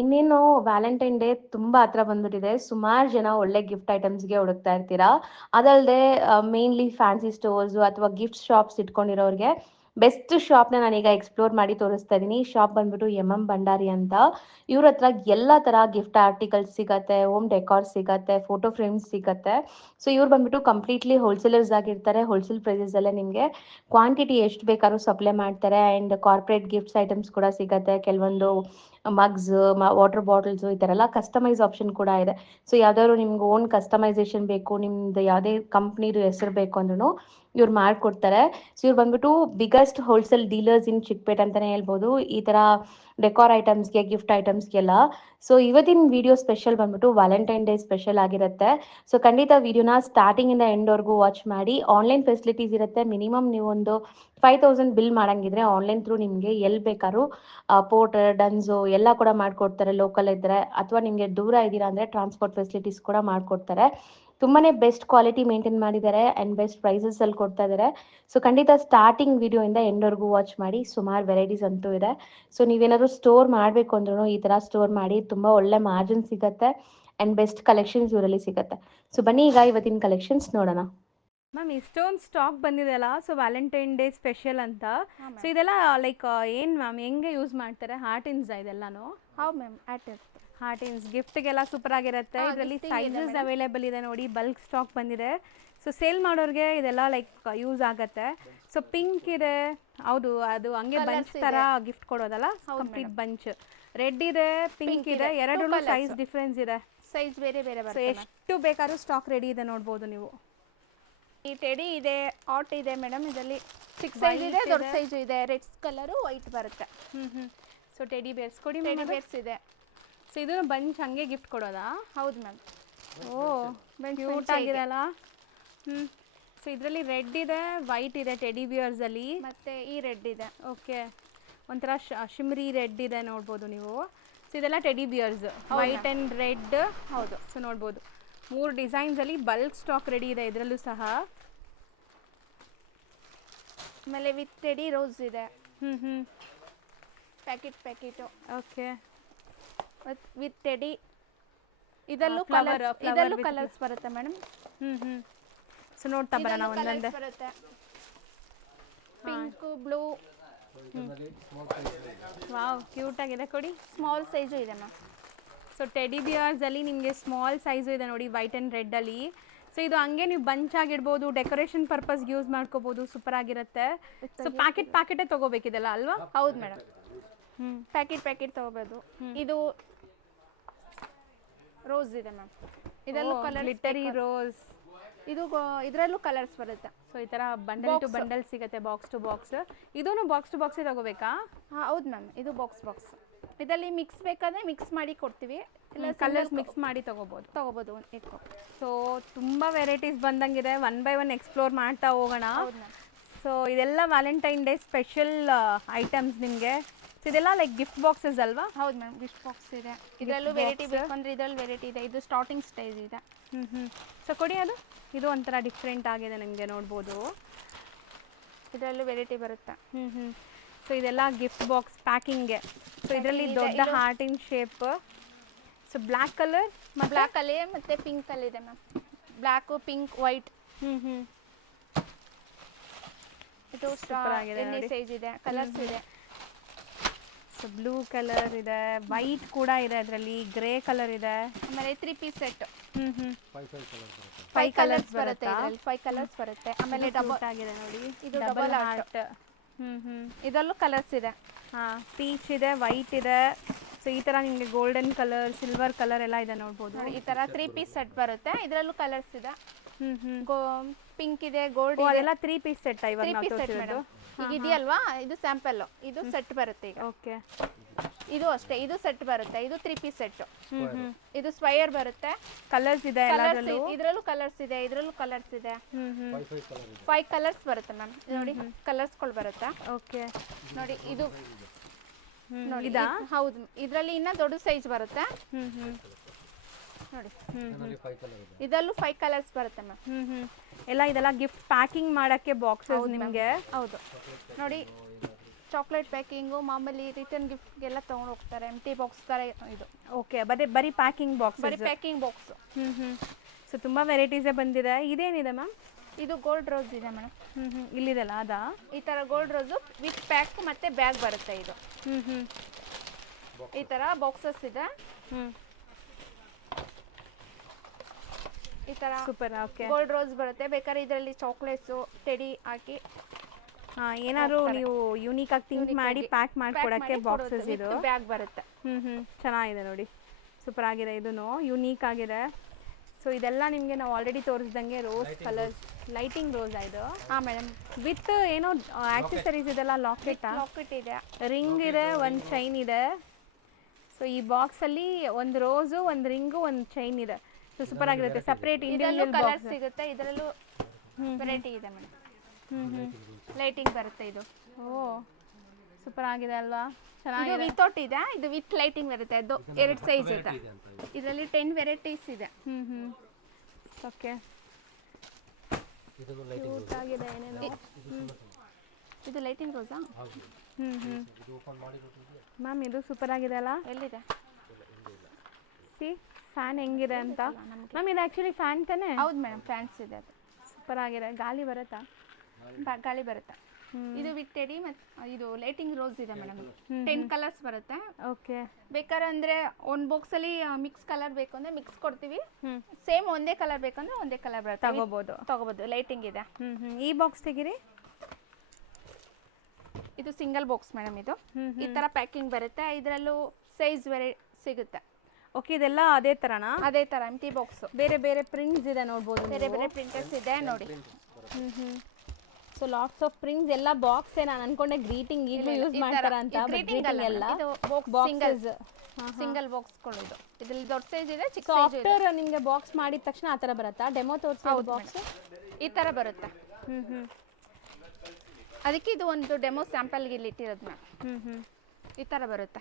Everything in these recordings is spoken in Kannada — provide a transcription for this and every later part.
ಇನ್ನೇನು ವ್ಯಾಲೆಂಟೈನ್ ಡೇ ತುಂಬಾ ಹತ್ರ ಬಂದ್ಬಿಟ್ಟಿದೆ. ಸುಮಾರು ಜನ ಒಳ್ಳೆ ಗಿಫ್ಟ್ ಐಟಮ್ಸ್‌ಗೆ ಹುಡುಕ್ತಾ ಇರ್ತೀರಾ. ಅದಲ್ಲದೆ ಮೇನ್ಲಿ ಫ್ಯಾನ್ಸಿ ಸ್ಟೋರ್ಸ್ ಅಥವಾ ಗಿಫ್ಟ್ ಶಾಪ್ಸ್ ಇಟ್ಕೊಂಡಿರೋರಿಗೆ ಬೆಸ್ಟ್ ಶಾಪ್‌ನ ನಾನೀಗ ಎಕ್ಸ್‌ಪ್ಲೋರ್ ಮಾಡಿ ತೋರಿಸ್ತಾ ಇದ್ದೀನಿ. ಶಾಪ್ ಬಂದ್ಬಿಟ್ಟು ಎಂ.ಎಂ. ಭಂಡಾರಿ ಅಂತ. ಇವ್ರ ಹತ್ರ ಎಲ್ಲ ತರ ಗಿಫ್ಟ್ ಆರ್ಟಿಕಲ್ಸ್ ಸಿಗತ್ತೆ, ಹೋಮ್ ಡೆಕಾರ್ ಸಿಗತ್ತೆ, ಫೋಟೋ ಫ್ರೇಮ್ಸ್ ಸಿಗತ್ತೆ. ಸೊ ಇವ್ರು ಬಂದ್ಬಿಟ್ಟು ಕಂಪ್ಲೀಟ್ಲಿ ಹೋಲ್ಸೇಲರ್ಸ್ ಆಗಿರ್ತಾರೆ. ಹೋಲ್ಸೇಲ್ ಪ್ರೈಸಸ್ ಅಲ್ಲೇ ನಿಮಗೆ ಕ್ವಾಂಟಿಟಿ ಎಷ್ಟು ಬೇಕಾದ್ರೂ ಸಪ್ಲೈ ಮಾಡ್ತಾರೆ. ಆ್ಯಂಡ್ ಕಾರ್ಪೊರೇಟ್ ಗಿಫ್ಟ್ಸ್ ಐಟಮ್ಸ್ ಕೂಡ ಸಿಗತ್ತೆ. ಕೆಲವೊಂದು ಮಗ್ಸ್, ವಾಟರ್ ಬಾಟಲ್ಸು ಈ ಥರ ಎಲ್ಲ ಕಸ್ಟಮೈಸ್ ಆಪ್ಷನ್ ಕೂಡ ಇದೆ. ಸೊ ಯಾವ್ದಾದ್ರು ನಿಮ್ಗೆ ಓನ್ ಕಸ್ಟಮೈಸೇಷನ್ ಬೇಕು, ನಿಮ್ದು ಯಾವುದೇ ಕಂಪ್ನಿದು ಹೆಸರು ಬೇಕು ಅಂದ್ರೂ ಇವ್ರು ಮಾಡಿಕೊಡ್ತಾರೆ. ಸೊ ಇವ್ರು ಬಂದ್ಬಿಟ್ಟು ಬಿಗ್ಗೆಸ್ಟ್ ಹೋಲ್ಸೇಲ್ ಡೀಲರ್ಸ್ ಇನ್ ಚಿಕ್ಪೇಟ್ ಅಂತಲೇ ಹೇಳ್ಬೋದು ಈ ಥರ ಡೆಕಾರ್ ಐಟಮ್ಸ್ಗೆ, ಗಿಫ್ಟ್ ಐಟಮ್ಸ್ಗೆಲ್ಲ. ಸೊ ಇವತ್ತಿನ ವಿಡಿಯೋ ಸ್ಪೆಷಲ್ ಬಂದ್ಬಿಟ್ಟು ವ್ಯಾಲೆಂಟೈನ್ ಡೇ ಸ್ಪೆಷಲ್ ಆಗಿರುತ್ತೆ. ಸೊ ಖಂಡಿತ ವಿಡಿಯೋನ ಸ್ಟಾರ್ಟಿಂಗಿಂದ ಎಂಡ್ವರೆಗೂ ವಾಚ್ ಮಾಡಿ. ಆನ್ಲೈನ್ ಫೆಸಿಲಿಟೀಸ್ ಇರುತ್ತೆ. ಮಿನಿಮಮ್ ನೀವೊಂದು 5000 ಬಿಲ್ ಮಾಡಂಗಿದ್ರೆ ಆನ್ಲೈನ್ ಥ್ರೂ ನಿಮಗೆ ಎಲ್ಲಿ ಬೇಕಾದ್ರೂ ಪೋರ್ಟರ್, ಡನ್ಸು ಎಲ್ಲ ಕೂಡ ಮಾಡಿಕೊಡ್ತಾರೆ ಲೋಕಲ್ ಇದ್ದರೆ. ಅಥವಾ ನಿಮಗೆ ದೂರ ಇದ್ದೀರಾ ಅಂದರೆ ಟ್ರಾನ್ಸ್ಪೋರ್ಟ್ ಫೆಸಿಲಿಟೀಸ್ ಕೂಡ ಮಾಡಿಕೊಡ್ತಾರೆ. ತುಂಬಾ ಬೆಸ್ಟ್ ಕ್ವಾಲಿಟಿ ಮೇಂಟೈನ್ ಮಾಡಿದ್ದಾರೆ ಆ್ಯಂಡ್ ಬೆಸ್ಟ್ ಪ್ರೈಸಸಲ್ಲಿ ಕೊಡ್ತಾ ಇದ್ದಾರೆ. ಸೊ ಖಂಡಿತ ಸ್ಟಾರ್ಟಿಂಗ್ ವಿಡಿಯೋಯಿಂದ ಎಂಡ್ವರೆಗೂ ವಾಚ್ ಮಾಡಿ. ಸುಮಾರು ವೆರೈಟೀಸ್ ಅಂತೂ ಇದೆ. ಸೊ ನೀವೇನಾದರೂ ಸ್ಟೋರ್ ಮಾಡಬೇಕು ಅಂದ್ರೂ ಈ ಥರ ಸ್ಟೋರ್ ಮಾಡಿ. ತುಂಬ ಒಳ್ಳೆ ಮಾರ್ಜಿನ್ ಸಿಗುತ್ತೆ ಆ್ಯಂಡ್ ಬೆಸ್ಟ್ ಕಲೆಕ್ಷನ್ಸ್ ಇವರಲ್ಲಿ ಸಿಗುತ್ತೆ. ಸೊ ಬನ್ನಿ ಈಗ ಇವತ್ತಿನ ಕಲೆಕ್ಷನ್ಸ್ ನೋಡೋಣ. ಮ್ಯಾಮ್ ಇಷ್ಟೊಂದು ಸ್ಟಾಕ್ ಬಂದಿದೆ ಅಲ್ಲ, ಸೊ ವ್ಯಾಲೆಂಟೈನ್ ಡೇ ಸ್ಪೆಷಲ್ ಅಂತ. ಸೊ ಇದೆಲ್ಲ ಲೈಕ್ ಏನು ಮ್ಯಾಮ್, ಹೆಂಗೆ ಯೂಸ್ ಮಾಡ್ತಾರೆ? ಹಾರ್ಟಿನ್ಸ್ ಇದೆಲ್ಲಾನು? ಹೌದು ಮ್ಯಾಮ್, ಹಾರ್ಟಿನ್ಸ್ ಗಿಫ್ಟ್ಗೆಲ್ಲ ಸೂಪರ್ ಆಗಿರುತ್ತೆ. ಇದರಲ್ಲಿ ಸೈಜಸ್ ಅವೈಲೇಬಲ್ ಇದೆ ನೋಡಿ, ಬಲ್ಕ್ ಸ್ಟಾಕ್ ಬಂದಿದೆ. ಸೊ ಸೇಲ್ ಮಾಡೋರಿಗೆ ಇದೆಲ್ಲ ಲೈಕ್ ಯೂಸ್ ಆಗುತ್ತೆ. ಸೊ ಪಿಂಕ್ ಇದೆ, ಹೌದು ಅದು ಹಂಗೆ ಬಂಚ್ ಥರ ಗಿಫ್ಟ್ ಕೊಡೋದಲ್ಲ, ಕಂಪ್ಲೀಟ್ ಬಂಚ್. ರೆಡ್ ಇದೆ, ಪಿಂಕ್ ಇದೆ, ಎರಡು ಸೈಜ್ ಡಿಫ್ರೆನ್ಸ್ ಇದೆ. ಸೈಜ್ ಬೇರೆ ಬೇರೆ ಸೊ ಬರುತ್ತೆ. ಎಷ್ಟು ಬೇಕಾದ್ರೂ ಸ್ಟಾಕ್ ರೆಡಿ ಇದೆ ನೋಡ್ಬೋದು ನೀವು. ಈ ಟೆಡಿ ಇದೆ, ಆಟ್ ಇದೆ ಮೇಡಮ್. ಇದರಲ್ಲಿ ಚಿಕ್ಕ ಸೈಜ್ ಇದೆ, ದೊಡ್ಡ ಸೈಜ್ ಇದೆ. ರೆಡ್ ಕಲರು ವೈಟ್ ಬರುತ್ತೆ. ಸೊ ಟೆಡಿ ಬೇರ್ಸ್ ಕೊಡಿ. ಟೆಡಿ ಬೇರ್ಸ್ ಇದೆ. ಸೊ ಇದನ್ನು ಬಂಚ್ ಹಂಗೆ ಗಿಫ್ಟ್ ಕೊಡೋದಾ? ಹೌದು ಮ್ಯಾಮ್. ಓ ಕ್ಯೂಟ್ ಆಗಿರಲ್ಲ. ಸೊ ಇದರಲ್ಲಿ ರೆಡ್ ಇದೆ, ವೈಟ್ ಇದೆ ಟೆಡಿ ಬಿಯರ್ಸಲ್ಲಿ. ಮತ್ತೆ ಈ ರೆಡ್ ಇದೆ. ಓಕೆ, ಒಂಥರ ಶಿಮ್ರಿ ರೆಡ್ ಇದೆ ನೋಡ್ಬೋದು ನೀವು. ಸೊ ಇದೆಲ್ಲ teddy bears, white and red. ಹೌದು. ಸೊ ನೋಡ್ಬೋದು 3 ಡಿಸೈನ್ಸಲ್ಲಿ ಬಲ್ಕ್ ಸ್ಟಾಕ್ ರೆಡಿ ಇದೆ ಇದರಲ್ಲೂ ಸಹ. ಆಮೇಲೆ ವಿತ್ ಟೆಡಿ ರೋಸ್ ಇದೆ. ಪ್ಯಾಕೆಟು. Okay, with teddy. ಇದರಲ್ಲೂ ಕಲರ್ಸ್ ಬರುತ್ತೆ ಮೇಡಮ್. ಸೊ ನೋಡ್ತಾ ಬರೋಣ ಒಂದೊಂದೇ. ಬರುತ್ತೆ ಪಿಂಕ್, ಬ್ಲೂ. ವಾವ್, ಕ್ಯೂಟ್ ಆಗಿದೆ, ಕೊಡಿ. ಸ್ಮಾಲ್ ಸೈಜು ಇದೆ ಮ್ಯಾಮ್. ಸೊ ಟೆಡಿ ಬಿಯರ್ಸಲ್ಲಿ ನಿಮಗೆ ಸ್ಮಾಲ್ ಸೈಜು ಇದೆ ನೋಡಿ, ವೈಟ್ ಆ್ಯಂಡ್ ರೆಡ್ಡಲ್ಲಿ. ಸೊ ಇದು ಹಂಗೆ ನೀವು ಬಂಚ್ ಆಗಿಡ್ಬೋದು, ಡೆಕೋರೇಷನ್ ಪರ್ಪಸ್ಗೆ ಯೂಸ್ ಮಾಡ್ಕೋಬೋದು. ಸೂಪರ್ ಆಗಿರುತ್ತೆ. ಸೊ ಪ್ಯಾಕೆಟೇ ತೊಗೋಬೇಕಿದೆಲ್ಲ ಅಲ್ವಾ? ಹೌದು ಮೇಡಮ್. ಪ್ಯಾಕೆಟ್ ತೊಗೋಬೋದು. ಇದು ರೋಸ್ ಇದೆ ಮ್ಯಾಮ್. ಇದರಲ್ಲೂ ಕಲರ್ ಗ್ಲಿಟರಿ ರೋಸ್. ಇದು ಇದರಲ್ಲೂ ಕಲರ್ಸ್ ಬರುತ್ತೆ. ಸೊ ಈ ಥರ ಬಂಡಲ್ ಟು ಬಂಡಲ್ ಸಿಗುತ್ತೆ, ಬಾಕ್ಸ್ ಟು ಬಾಕ್ಸ್. ಇದೂ ಬಾಕ್ಸ್ ಟು ಬಾಕ್ಸೇ ತೊಗೋಬೇಕಾ? ಹಾಂ ಹೌದು ಮ್ಯಾಮ್. ಇದು ಬಾಕ್ಸ್. ಇದರಲ್ಲಿ ಮಿಕ್ಸ್ ಬೇಕಾದರೆ ಮಿಕ್ಸ್ ಮಾಡಿ ಕೊಡ್ತೀವಿ, ಇಲ್ಲ ಕಲರ್ಸ್ ಮಿಕ್ಸ್ ಮಾಡಿ ತೊಗೋಬೋದು. ಸೊ ತುಂಬ ವೆರೈಟೀಸ್ ಬಂದಂಗಿದೆ, 1 by 1 ಎಕ್ಸ್ಪ್ಲೋರ್ ಮಾಡ್ತಾ ಹೋಗೋಣ. ಸೊ ಇದೆಲ್ಲ ವ್ಯಾಲೆಂಟೈನ್ ಡೇ ಸ್ಪೆಷಲ್ ಐಟಮ್ಸ್ ನಿಮಗೆ. ಸೊ ಇದೆಲ್ಲ ಲೈಕ್ ಗಿಫ್ಟ್ ಬಾಕ್ಸಸ್ ಅಲ್ವಾ? ಹೌದು ಮ್ಯಾಮ್, ಗಿಫ್ಟ್ ಬಾಕ್ಸ್ ಇದೆ. ಇದರಲ್ಲೂ ವೆರೈಟಿ ಬೇಕಂದ್ರೆ ಇದರಲ್ಲಿ ವೆರೈಟಿ ಇದೆ. ಇದು ಸ್ಟಾರ್ಟಿಂಗ್ ಸ್ಟೇಜ್ ಇದೆ. ಸೊ ಕೊಡಿ, ಇದು ಒಂಥರ ಡಿಫ್ರೆಂಟ್ ಆಗಿದೆ ನಿಮಗೆ ನೋಡ್ಬೋದು. ಇದರಲ್ಲೂ ವೆರೈಟಿ ಬರುತ್ತೆ. ಸೊ ಇದೆಲ್ಲ ಗಿಫ್ಟ್ ಬಾಕ್ಸ್ ಪ್ಯಾಕಿಂಗ್ಗೆ. ಸೊ ಇದರಲ್ಲಿ ದೊಡ್ಡ ಹಾರ್ಟಿನ್ ಶೇಪ್. ಸೊ ಬ್ಲ್ಯಾಕ್ ಕಲರ್, ಬ್ಲ್ಯಾಕಲ್ಲಿ ಮತ್ತು ಪಿಂಕಲ್ಲಿ ಇದೆ ಮ್ಯಾಮ್. Black, pink, white. ಇದು ಎಣ್ಣೆ ಸೈಜ್ ಇದೆ, ಕಲರ್ಸ್ ಇದೆ. ಸೊ ಬ್ಲೂ ಕಲರ್ ಇದೆ, ವೈಟ್ ಕೂಡ ಇದೆ, ಅದರಲ್ಲಿ ಗ್ರೇ ಕಲರ್ ಇದೆ. ಆಮೇಲೆ 3 ಪೀಸ್ ಸೆಟ್. 5 ಕಲರ್ಸ್ ಬರುತ್ತೆ. 5 ಕಲರ್ಸ್ ಬರುತ್ತೆ. ಆಮೇಲೆ ಡಬಲ್ ಆಗಿದೆ ನೋಡಿ, ಇದು ಡಬಲ್ ಹಾರ್ಟ್. ಇದರಲ್ಲೂ ಕಲರ್ಸ್ ಇದೆ. ಹಾಂ, ಪೀಚ್ ಇದೆ, ವೈಟ್ ಇದೆ. ಸೊ ಈ ಥರ ನಿಮಗೆ ಗೋಲ್ಡನ್ ಕಲರ್, ಸಿಲ್ವರ್ ಕಲರ್ ಎಲ್ಲ ಇದೆ ನೋಡ್ಬೋದು. ಈ ಥರ 3 ಪೀಸ್ ಸೆಟ್ ಬರುತ್ತೆ. ಇದರಲ್ಲೂ ಕಲರ್ಸ್ ಇದೆ. ಪಿಂಕ್ ಇದೆ, ಗೋಲ್ಡ್ ಇದೆ. ಅದೆಲ್ಲ 3 ಪೀಸ್ ಸೆಟ್. ಇವಾಗ 3 ಪೀಸ್ ಸೆಟ್ ಮೇಡಮ್. ಈಗ ಇದೆಯಲ್ವಾ, ಇದು ಸ್ಯಾಂಪಲ್. ಇದು ಸೆಟ್ ಬರುತ್ತೆ ಈಗ. ಓಕೆ, ಇದು ಅಷ್ಟೇ, ಇದು ಸೆಟ್ ಬರುತ್ತೆ. ಇದು 3 ಪೀಸ್ ಸೆಟ್. ಇದು ಸ್ಕ್ವಯರ್ ಬರುತ್ತೆ. ಕಲರ್ಸ್ ಇದೆ, ಇದರಲ್ಲೂ ಕಲರ್ಸ್ ಇದೆ, ಇದರಲ್ಲೂ ಕಲರ್ಸ್ ಇದೆ. 5 ಕಲರ್ಸ್ ಬರುತ್ತೆ ಮ್ಯಾಮ್. ನೋಡಿ ಕಲರ್ಸ್ಗಳು ಬರುತ್ತೆ. ಓಕೆ, ನೋಡಿ ಇದು ನೋಡಿ. ಹೌದು, ಇದರಲ್ಲಿ ಇನ್ನ ದೊಡ್ಡ ಸೈಜ್ ಬರುತ್ತೆ ನೋಡಿ. ಇದರಲ್ಲೂ 5 ಕಲರ್ಸ್ ಬರುತ್ತೆ ಮ್ಯಾಮ್. ಎಲ್ಲ ಇದೆಲ್ಲ ಗಿಫ್ಟ್ ಪ್ಯಾಕಿಂಗ್ ಮಾಡೋಕ್ಕೆ ಬಾಕ್ಸಸ್ ನಿಮಗೆ. ಹೌದು ನೋಡಿ, ಚಾಕ್ಲೇಟ್ ಪ್ಯಾಕಿಂಗು ಮಾಮೂಲಿ ರಿಟರ್ನ್ ಗಿಫ್ಟ್ಗೆಲ್ಲ ತೊಗೊಂಡು ಹೋಗ್ತಾರೆ. ಎಂಟಿ ಬಾಕ್ಸ್ ಥರ ಇದು, ಓಕೆ, ಬರೀ ಪ್ಯಾಕಿಂಗ್ ಬಾಕ್ಸ್. ಬರೀ ಪ್ಯಾಕಿಂಗ್ ಬಾಕ್ಸು. ಸೊ ತುಂಬ ವೆರೈಟೀಸೇ ಬಂದಿದೆ. ಇದೇನಿದೆ ಮ್ಯಾಮ್? ಇದು ಗೋಲ್ಡ್ ರೋಸ್ ಇದೆ ಮೇಡಮ್. ಇಲ್ಲಿದೆಲ್ಲ ಅದಾ? ಈ ಥರ ಗೋಲ್ಡ್ ರೋಸು ವಿತ್ ಪ್ಯಾಕ್ ಮತ್ತು ಬ್ಯಾಗ್ ಬರುತ್ತೆ ಇದು. ಈ ಥರ ಬಾಕ್ಸಸ್ ಇದೆ. ಈ ಥರ ಸೂಪರ್. ಓಕೆ, ಗೋಲ್ಡ್ ರೋಸ್ ಬರುತ್ತೆ. ಬೇಕಾದ್ರೆ ಇದರಲ್ಲಿ ಚಾಕ್ಲೇಟ್ಸು ಟೆಡಿ ಹಾಕಿ ಏನಾದ್ರು ನೀವು ಯೂನಿಕ್ ಆಗಿ ಥಿಂಕ್ ಮಾಡಿ ಪ್ಯಾಕ್ ಮಾಡ್ಕೊಡಕ್ಕೆ ಬಾಕ್ಸಸ್ ಇದು. ಬ್ಯಾಗ್ ಬರುತ್ತೆ. ಚೆನ್ನಾಗಿದೆ ನೋಡಿ, ಸೂಪರ್ ಆಗಿದೆ. ಇದೂ ಯೂನಿಕ್ ಆಗಿದೆ. ಸೊ ಇದೆಲ್ಲ ನಿಮಗೆ ನಾವು ಆಲ್ರೆಡಿ ತೋರಿಸ್ದಂಗೆ ರೋಸ್ ಕಲರ್ಸ್, ಲೈಟಿಂಗ್ ರೋಸ್ ಇದು. ಹಾಂ ಮೇಡಮ್. ವಿತ್ ಏನೋ ಆಕ್ಸೆಸರೀಸ್ ಇದೆಲ್ಲ, ಲಾಕೆಟ್ ಇದೆ, ರಿಂಗ್ ಇದೆ, ಒಂದು ಚೈನ್ ಇದೆ. ಸೊ ಈ ಬಾಕ್ಸಲ್ಲಿ ಒಂದು ರೋಸು, ಒಂದು ರಿಂಗು, ಒಂದು ಚೈನ್ ಇದೆ. ಸೊ ಸೂಪರ್ ಆಗಿರುತ್ತೆ. ಸಪ್ರೇಟ್ ಇಂಡಿವಿಜುವಲ್ ಕಲರ್ ಸಿಗುತ್ತೆ. ಇದರಲ್ಲೂ ವೆರೈಟಿ ಇದೆ ಮೇಡಮ್. ಲೈಟಿಂಗ್ ಬರುತ್ತೆ ಇದು. ಓ ಸೂಪರ್ ಆಗಿದೆ ಅಲ್ವಾ? ಇದು ಚೆನ್ನಾಗಿದೆ. ವಿತೌಟ್ ಇದೆ, ಇದು ವಿತ್ ಲೈಟಿಂಗ್ ಬರುತ್ತೆ. ಅದು 2 ಸೈಜ್ ಇದೆ. ಇದರಲ್ಲಿ 10 ವೆರೈಟೀಸ್ ಇದೆ. ಓಕೆ, ಆಗಿದೆ ಏನೇನೋ. ಇದು ಲೈಟಿಂಗ್ ರೋಸಾ? ಮ್ಯಾಮ್ ಇದು ಸೂಪರ್ ಆಗಿದೆ ಅಲ್ಲ? ಎಲ್ಲಿದೆ? ಸಿ ಫ್ಯಾನ್ ಹೆಂಗಿದೆ ಅಂತ. ಮ್ಯಾಮ್ ಇದು ಆ್ಯಕ್ಚುಲಿ ಫ್ಯಾನ್ ತಾನೇ? ಹೌದು ಮೇಡಮ್, ಫ್ಯಾನ್ಸ್ ಇದೆ. ಅದು ಸೂಪರ್ ಆಗಿದೆ. ಗಾಳಿ ಬರುತ್ತಾ? ಗಾಳಿ ಬರುತ್ತೆ. ಇದು ವಿತ್ ಟೆಡಿ ಮತ್ತು ಇದು ಲೈಟಿಂಗ್ ರೋಸ್ ಇದೆ ಮೇಡಮ್. 10 ಕಲರ್ಸ್ ಬರುತ್ತೆ. ಓಕೆ, ಬೇಕಾದ್ರೆ ಅಂದರೆ ಒಂದು ಬಾಕ್ಸಲ್ಲಿ ಮಿಕ್ಸ್ ಕಲರ್ ಬೇಕು ಅಂದರೆ ಮಿಕ್ಸ್ ಕೊಡ್ತೀವಿ. ಸೇಮ್ ಒಂದೇ ಕಲರ್ ಬೇಕಂದ್ರೆ ಒಂದೇ ಕಲರ್ ಬರುತ್ತೆ. ತಗೋಬೋದು. ಲೈಟಿಂಗ್ ಇದೆ. ಈ ಬಾಕ್ಸ್ ತೆಗೀರಿ. ಇದು ಸಿಂಗಲ್ ಬಾಕ್ಸ್ ಮೇಡಮ್. ಇದು ಈ ಥರ ಪ್ಯಾಕಿಂಗ್ ಬರುತ್ತೆ. ಇದರಲ್ಲೂ ಸೈಜ್ ಸಿಗುತ್ತೆ. ಓಕೆ, ಇದೆಲ್ಲ ಅದೇ ಥರನಾ? ಅದೇ ಥರ ಎಂಟಿ ಬಾಕ್ಸು. ಬೇರೆ ಬೇರೆ ಪ್ರಿಂಟ್ಸ್ ಇದೆ ನೋಡ್ಬೋದು. ಬೇರೆ ಬೇರೆ ಪ್ರಿಂಟರ್ಸ್ ಇದೆ ನೋಡಿ. ಸೊ ಲಾಟ್ಸ್ ಆಫ್ ಪ್ರಿಂಟ್ಸ್ ಎಲ್ಲ ಬಾಕ್ಸ್. ನಾನು ಅನ್ಕೊಂಡೆ ಗ್ರೀಟಿಂಗ್ ಈಗಲೂ ಯೂಸ್ ಮಾಡ್ತಾರ ಅಂತ. ಗ್ರೀಟಿಂಗ್ ಎಲ್ಲ ಸಿಂಗಲ್ ಬಾಕ್ಸ್ಗಳು. ಇದು ಇದರಲ್ಲಿ ದೊಡ್ಡ ಸೈಜ್ ಇದೆ, ಚಿಕ್ಕ ಸೊ ಸೈಜ್ ಇದೆ. ಆಫ್ಟರ್ ನಿಮಗೆ ಬಾಕ್ಸ್ ಮಾಡಿದ ತಕ್ಷಣ ಆ ಥರ ಬರುತ್ತಾ? ಡೆಮೋ ತೋರಿಸೋದು ಬಾಕ್ಸ್ ಈ ಥರ ಬರುತ್ತೆ. ಅದಕ್ಕೆ ಇದು ಒಂದು ಡೆಮೋ ಸ್ಯಾಂಪಲ್ಗೆ ಇಲ್ಲಿ ಇಟ್ಟಿರೋದು ಮ್ಯಾಮ್. ಈ ಥರ ಬರುತ್ತೆ.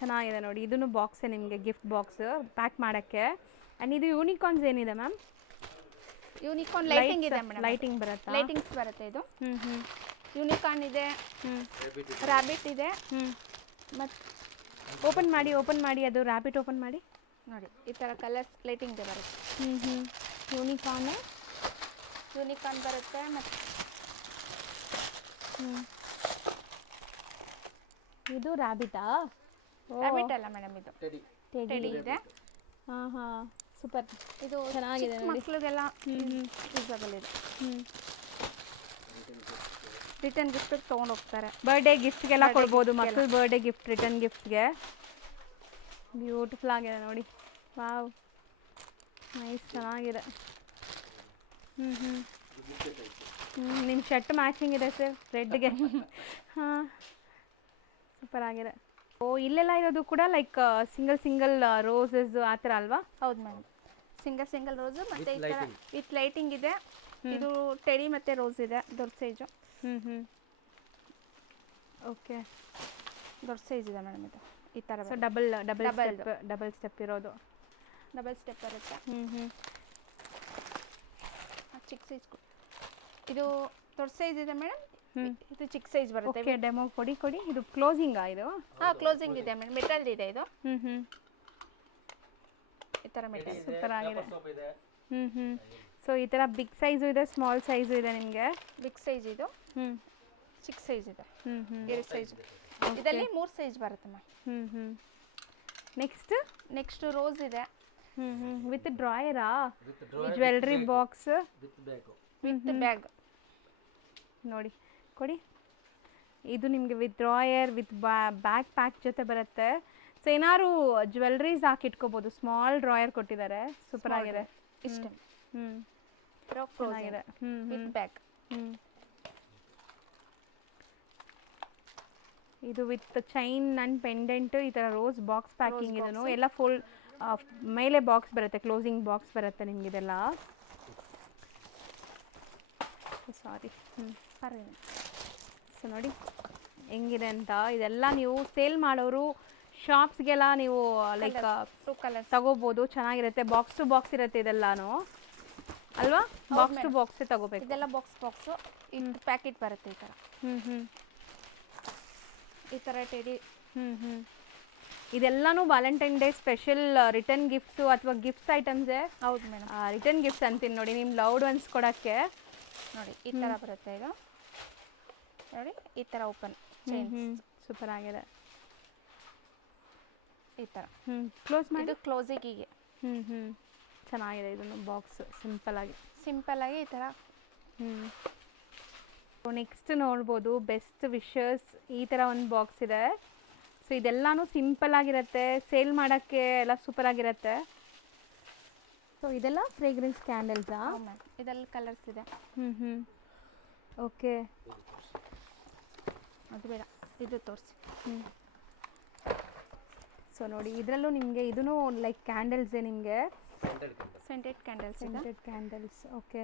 ಚೆನ್ನಾಗಿದೆ ನೋಡಿ. ಇದೂ ಬಾಕ್ಸೇ ನಿಮಗೆ, ಗಿಫ್ಟ್ ಬಾಕ್ಸ್ ಪ್ಯಾಕ್ ಮಾಡೋಕ್ಕೆ. ಆ್ಯಂಡ್ ಇದು ಯೂನಿಕಾರ್ನ್ಸ್ ಏನಿದೆ ಮ್ಯಾಮ್? ಯೂನಿಕಾರ್ನ್ ಲೈಟಿಂಗ್ ಇದೆ ಮೇಡಮ್. ಲೈಟಿಂಗ್ ಬರುತ್ತಾ? ಲೈಟಿಂಗ್ಸ್ ಬರುತ್ತೆ ಇದು. ಯೂನಿಕಾರ್ನ್ ಇದೆ, ರ್ಯಾಬಿಟ್ ಇದೆ. ಮತ್ತು ಓಪನ್ ಮಾಡಿ ಅದು ರ್ಯಾಬಿಟ್ ಓಪನ್ ಮಾಡಿ ನೋಡಿ. ಈ ಥರ ಕಲರ್ಸ್ ಲೈಟಿಂಗ್ ಬರುತ್ತೆ. ಯೂನಿಕಾರ್ನ್ ಬರುತ್ತೆ. ಮತ್ತು ಇದು ರ್ಯಾಬಿಟಾ? ರ್ಯಾಬಿಟ್ ಅಲ್ಲ ಮೇಡಮ್, ಇದು ಟೆಡಿ ಇದೆ. ಹಾಂ ಸೂಪರ್. ಇದು ಚೆನ್ನಾಗಿದೆ ನೋಡಿ. ಮಕ್ಕಳಿಗೆಲ್ಲ ಯೂಸಬಲ್ ಇದೆ. ರಿಟರ್ನ್ ಗಿಫ್ಟ್ ತೊಗೊಂಡು ಹೋಗ್ತಾರೆ. ಬರ್ಡೇ ಗಿಫ್ಟ್ಗೆಲ್ಲ ಕೊಡ್ಬೋದು. ಮಕ್ಕಳ ಬರ್ಡೇ ಗಿಫ್ಟ್, ರಿಟರ್ನ್ ಗಿಫ್ಟ್ಗೆ. ಬ್ಯೂಟಿಫುಲ್ ಆಗಿದೆ ನೋಡಿ. ವಾವ್, ನೈಸ್, ಚೆನ್ನಾಗಿದೆ. ನಿಮ್ಮ ಶರ್ಟ್ ಮ್ಯಾಚಿಂಗ್ ಇದೆ ಸರ್, ರೆಡ್ಗೆ. ಹಾಂ, ಸೂಪರ್ ಆಗಿದೆ. ಓ, ಇಲ್ಲೆಲ್ಲ ಇರೋದು ಕೂಡ ಲೈಕ್ ಸಿಂಗಲ್ ರೋಸಸ್ ಆ ಥರ ಅಲ್ವಾ? ಹೌದು ಮೇಡಮ್. ಸಿಂಗಲ್ ರೋಸು ಮತ್ತು ಈ ಥರ ವಿತ್ ಲೈಟಿಂಗ್ ಇದೆ. ಇದು ಟೆಡಿ ಮತ್ತು ರೋಸ್ ಇದೆ, ದೊಡ್ಡ ಸೈಜು. ಓಕೆ, ದೊಡ್ಡ ಸೈಜ್ ಇದೆ ಮೇಡಮ್. ಇದು ಈ ಥರ ಸೊ ಡಬಲ್ ಸ್ಟೆಪ್ ಇರೋದು. ಡಬಲ್ ಸ್ಟೆಪ್ ಬರುತ್ತೆ. ಚಿಕ್ಕ ಸೈಜ್. ಇದು ದೊಡ್ಡ ಸೈಜ್ ಇದೆ ಮೇಡಮ್. ಇದು ಚಿಕ್ಕ ಸೈಜ್ ಬರುತ್ತೆ. ಓಕೆ, ಡೆಮೋ ಕೊಡಿ. ಇದು ಕ್ಲೋಸಿಂಗಾ ಇದು? ಹಾಂ, ಕ್ಲೋಸಿಂಗ್ ಇದೆ ಮೇಡಮ್. ಮೆಟಲ್ ಇದೆ ಇದು. ಈ ಥರ ಮೆಟಲ್. ಸೂಪರ್ ಆಗಿದೆ. ಸೊ ಈ ಥರ ಬಿಗ್ ಸೈಜು ಇದೆ, ಸ್ಮಾಲ್ ಸೈಜು ಇದೆ ನಿಮಗೆ. ಬಿಗ್ ಸೈಜ್ ಇದು, ಚಿಕ್ಕ ಸೈಜ್ ಇದೆ. 2 ಸೈಜ್. ಇದರಲ್ಲಿ 3 ಸೈಜ್ ಬರುತ್ತೆ ಮ್ಯಾಮ್. ನೆಕ್ಸ್ಟ್ ರೋಸ್ ಇದೆ. ವಿತ್ ಡ್ರಾಯರಾ? ಜ್ಯುವೆಲ್ರಿ ಬಾಕ್ಸ್ ವಿತ್ ಬ್ಯಾಗ್ ನೋಡಿ, ಕೊಡಿ. ಇದು ನಿಮಗೆ with drawer with bag pack ಜೊತೆ ಬರುತ್ತೆ. ಸೊ ಏನಾದ್ರು ಜ್ಯುವೆಲ್ರೀಸ್ ಹಾಕಿ ಇಟ್ಕೋಬೋದು. ಸ್ಮಾಲ್ ಡ್ರಾಯರ್ ಕೊಟ್ಟಿದ್ದಾರೆ, ಸೂಪರ್ ಆಗಿದೆ. ಇಷ್ಟೇ. ಚೆನ್ನಾಗಿದೆ. With bag. ಇದು ವಿತ್ ಚೈನ್ ಆ್ಯಂಡ್ ಪೆಂಡೆಂಟ್. ಈ ಥರ ರೋಸ್ ಬಾಕ್ಸ್ ಪ್ಯಾಕಿಂಗ್. ಇದನ್ನು ಎಲ್ಲ ಫುಲ್ ಮೇಲೆ ಬಾಕ್ಸ್ ಬರುತ್ತೆ, ಕ್ಲೋಸಿಂಗ್ ಬಾಕ್ಸ್ ಬರುತ್ತೆ ನಿಮಗಿದೆಲ್ಲ. ಸಾರಿ. ಸೊ ನೋಡಿ ಹೆಂಗಿದೆ ಅಂತ. ಇದೆಲ್ಲ ನೀವು ಸೇಲ್ ಮಾಡೋರು ಶಾಪ್ಸ್ಗೆಲ್ಲ ನೀವು ಲೈಕ್ ತಗೋಬೋದು. ಚೆನ್ನಾಗಿರುತ್ತೆ. ಬಾಕ್ಸ್ ಟು ಬಾಕ್ಸ್ ಇರುತ್ತೆ ಇದೆಲ್ಲಾನು ಅಲ್ವಾ? ಬಾಕ್ಸ್ ಟು ಬಾಕ್ಸೇ ತಗೋಬೇಕು. ಇದೆಲ್ಲ ಬಾಕ್ಸು. ಇದು ಪ್ಯಾಕೆಟ್ ಬರುತ್ತೆ ಈ ಥರ. ಈ ಥರ ಟೆಡಿ. ಇದೆಲ್ಲಾನು Valentine Day special return gifts ಅಥವಾ ಗಿಫ್ಟ್ಸ್ ಐಟಮ್ಸೇ. ಹೌದು ಮೇಡಮ್. ರಿಟರ್ನ್ ಗಿಫ್ಟ್ಸ್ ಅಂತೀನಿ ನೋಡಿ, ನಿಮ್ಮ ಲವ್ಡ್ ಒನ್ಸ್ ಕೊಡೋಕ್ಕೆ. ನೋಡಿ ಈ ಥರ ಬರುತ್ತೆ ಇದು. ನೋಡಿ ಈ ಥರ ಓಪನ್ ಚೈನ್ಸ್. ಸೂಪರ್ ಆಗಿದೆ. ಈ ಥರ ಕ್ಲೋಸ್ ಮಾಡಿ. ಇದು ಕ್ಲೋಸಿಗೆ ಹೀಗೆ. ಚೆನ್ನಾಗಿದೆ ಇದನ್ನು ಬಾಕ್ಸ್ ಸಿಂಪಲ್ಲಾಗಿ. ಸಿಂಪಲ್ಲಾಗಿ ಈ ಥರ. ನೆಕ್ಸ್ಟ್ ನೋಡ್ಬೋದು ಬೆಸ್ಟ್ ವಿಶಸ್, ಈ ಥರ ಒಂದು ಬಾಕ್ಸ್ ಇದೆ. ಸೊ ಇದೆಲ್ಲಾನು ಸಿಂಪಲ್ ಆಗಿರುತ್ತೆ, ಸೇಲ್ ಮಾಡೋಕ್ಕೆ ಎಲ್ಲ ಸೂಪರ್ ಆಗಿರುತ್ತೆ. ಸೊ ಇದೆಲ್ಲ ಫ್ರೇಗ್ರೆನ್ಸ್ ಕ್ಯಾಂಡಲ್ಸಾ? ಮ್ಯಾಮ್ ಇದೆಲ್ಲ ಕಲರ್ಸ್ ಇದೆ. ಓಕೆ. ಅದು ಬೇಡ, ಇದು ತೋರಿಸಿ. ಸೊ ನೋಡಿ ಇದರಲ್ಲೂ ನಿಮಗೆ ಇದೂ ಲೈಕ್ ಕ್ಯಾಂಡಲ್ಸೇ ನಿಮಗೆ. ಸೆಂಟೆಡ್ ಕ್ಯಾಂಡಲ್ಸ್ ಇದೆ. Scented candles. ಓಕೆ.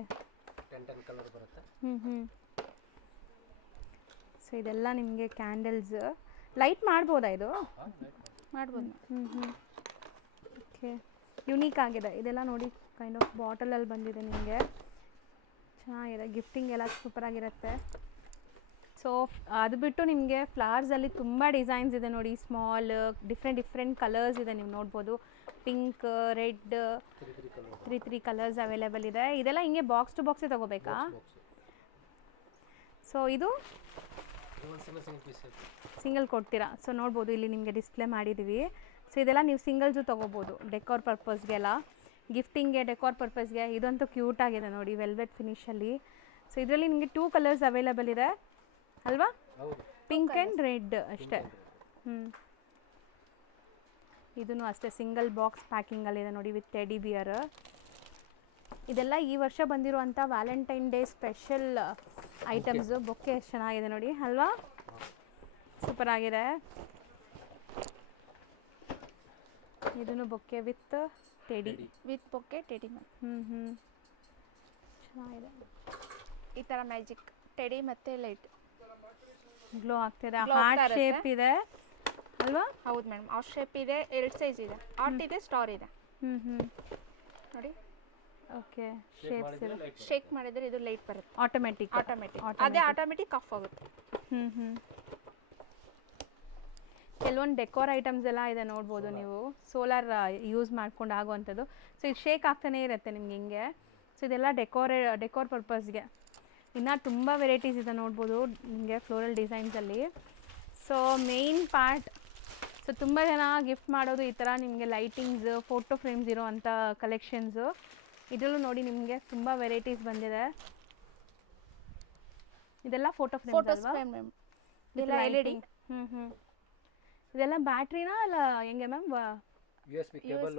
10 ಕಲರ್ ಬರುತ್ತೆ. ಸೊ ಇದೆಲ್ಲ ನಿಮಗೆ ಕ್ಯಾಂಡಲ್ಸ್. ಲೈಟ್ ಮಾಡ್ಬೋದಾ ಇದು? ಮಾಡ್ಬೋದು. ಓಕೆ. ಯುನೀಕ್ ಆಗಿದೆ ಇದೆಲ್ಲ ನೋಡಿ, ಕೈಂಡ್ ಆಫ್ ಬಾಟಲಲ್ಲಿ ಬಂದಿದೆ ನಿಮಗೆ. ಚೆನ್ನಾಗಿದೆ, ಗಿಫ್ಟಿಂಗ್ ಎಲ್ಲ ಸೂಪರ್ ಆಗಿರುತ್ತೆ. ಸೊ ಅದು ಬಿಟ್ಟು ನಿಮಗೆ ಫ್ಲವರ್ಸಲ್ಲಿ ತುಂಬ ಡಿಸೈನ್ಸ್ ಇದೆ ನೋಡಿ. ಸ್ಮಾಲ್ ಡಿಫ್ರೆಂಟ್ ಕಲರ್ಸ್ ಇದೆ, ನೀವು ನೋಡ್ಬೋದು. ಪಿಂಕ್, ರೆಡ್, 3 ಕಲರ್ಸ್ ಅವೈಲೇಬಲ್ ಇದೆ. ಇದೆಲ್ಲ ಹಿಂಗೆ ಬಾಕ್ಸ್ ಟು ಬಾಕ್ಸೇ ತೊಗೋಬೇಕಾ? ಸೊ ಇದು ಸಿಂಗಲ್ ಕೊಡ್ತೀರಾ? ಸೊ ನೋಡ್ಬೋದು ಇಲ್ಲಿ ನಿಮಗೆ ಡಿಸ್ಪ್ಲೇ ಮಾಡಿದ್ದೀವಿ. ಸೊ ಇದೆಲ್ಲ ನೀವು ಸಿಂಗಲ್ಸು ತೊಗೋಬೋದು ಡೆಕೋರ್ ಪರ್ಪಸ್ಗೆಲ್ಲ, ಗಿಫ್ಟಿಂಗ್ಗೆ, ಡೆಕೋರ್ ಪರ್ಪಸ್ಗೆ. ಇದಂತೂ ಕ್ಯೂಟ್ ಆಗಿದೆ ನೋಡಿ, ವೆಲ್ವೆಟ್ ಫಿನಿಷಲ್ಲಿ. ಸೊ ಇದರಲ್ಲಿ ನಿಮಗೆ 2 ಕಲರ್ಸ್ ಅವೈಲೇಬಲ್ ಇದೆ ಅಲ್ವಾ? ಪಿಂಕ್ ಆ್ಯಂಡ್ ರೆಡ್ ಅಷ್ಟೇ. ಇದೂ ಅಷ್ಟೇ ಸಿಂಗಲ್ ಬಾಕ್ಸ್ ಪ್ಯಾಕಿಂಗಲ್ಲಿದೆ ನೋಡಿ, ವಿತ್ ಟೆಡಿ ಬಿಯರ್. ಇದೆಲ್ಲ ಈ ವರ್ಷ ಬಂದಿರುವಂಥ Valentine Day special items. Bouquet ಎಷ್ಟು ಚೆನ್ನಾಗಿದೆ ನೋಡಿ ಅಲ್ವಾ? ಸೂಪರ್ ಆಗಿದೆ. ಇದನ್ನು bouquet with teddy. With bouquet teddy ma'am. ಚೆನ್ನಾಗಿದೆ. ಈ ಥರ ಮ್ಯಾಜಿಕ್ ಟೆಡಿ ಮತ್ತು ಲೈಟ್ ಗ್ಲೋ ಆಗ್ತಿದೆ. ಹಾರ್ಟ್ ಶೇಪ್ ಇದೆ ಅಲ್ವಾ? ಹೌದು ಮೇಡಮ್. ಆ ಶೇಪ್ ಇದೆ, 2 ಸೈಜ್ ಇದೆ. ಆರ್ಟ್ ಇದೆ, ಸ್ಟಾರ್ ಇದೆ. ನೋಡಿ. ಓಕೆ. ಶೇಪ್ಸ್ ಇದೆ. ಶೇಕ್ ಮಾಡಿದರೆ ಇದು ಲೈಟ್ ಬರುತ್ತೆ. ಆಟೋಮೆಟಿಕ್. ಅದೇ ಆಟೋಮೆಟಿಕ್ ಆಫ್ ಆಗುತ್ತೆ. ಕೆಲವೊಂದು ಡೆಕೋರ್ ಐಟಮ್ಸ್ ಎಲ್ಲ ಇದೆ ನೋಡ್ಬೋದು ನೀವು, ಸೋಲಾರ್ ಯೂಸ್ ಮಾಡ್ಕೊಂಡು ಆಗುವಂಥದ್ದು. ಸೊ ಇದು ಶೇಕ್ ಆಗ್ತಾನೆ ಇರುತ್ತೆ ನಿಮ್ಗೆ ಹಿಂಗೆ. ಸೊ ಇದೆಲ್ಲ ಡೆಕೋರ್ ಪರ್ಪಸ್ಗೆ. ಇನ್ನು ತುಂಬ ವೆರೈಟೀಸ್ ಇದೆ ನೋಡ್ಬೋದು ನಿಮಗೆ ಫ್ಲೋರಲ್ ಡಿಸೈನ್ಸಲ್ಲಿ. ಸೊ ಮೇಯ್ನ್ ಪಾರ್ಟ್, ಸೊ ತುಂಬ ಜನ ಗಿಫ್ಟ್ ಮಾಡೋದು ಈ ಥರ ನಿಮಗೆ ಲೈಟಿಂಗ್ಸ್, ಫೋಟೋ ಫ್ರೇಮ್ಸ್ ಇರೋ ಅಂಥ ಕಲೆಕ್ಷನ್ಸು. ಇದರಲ್ಲೂ ನೋಡಿ ನಿಮಗೆ ತುಂಬ ವೆರೈಟೀಸ್ ಬಂದಿದೆ. ಇದೆಲ್ಲ ಫೋಟೋ ಫ್ರೇಮ್ಸ್ ಅಲ್ವಾ? ಇದೆಲ್ಲ LED. ಇದೆಲ್ಲ ಬ್ಯಾಟ್ರಿನಾ ಅಲ್ಲ ಹೆಂಗೆ ಮ್ಯಾಮ್? USB cable.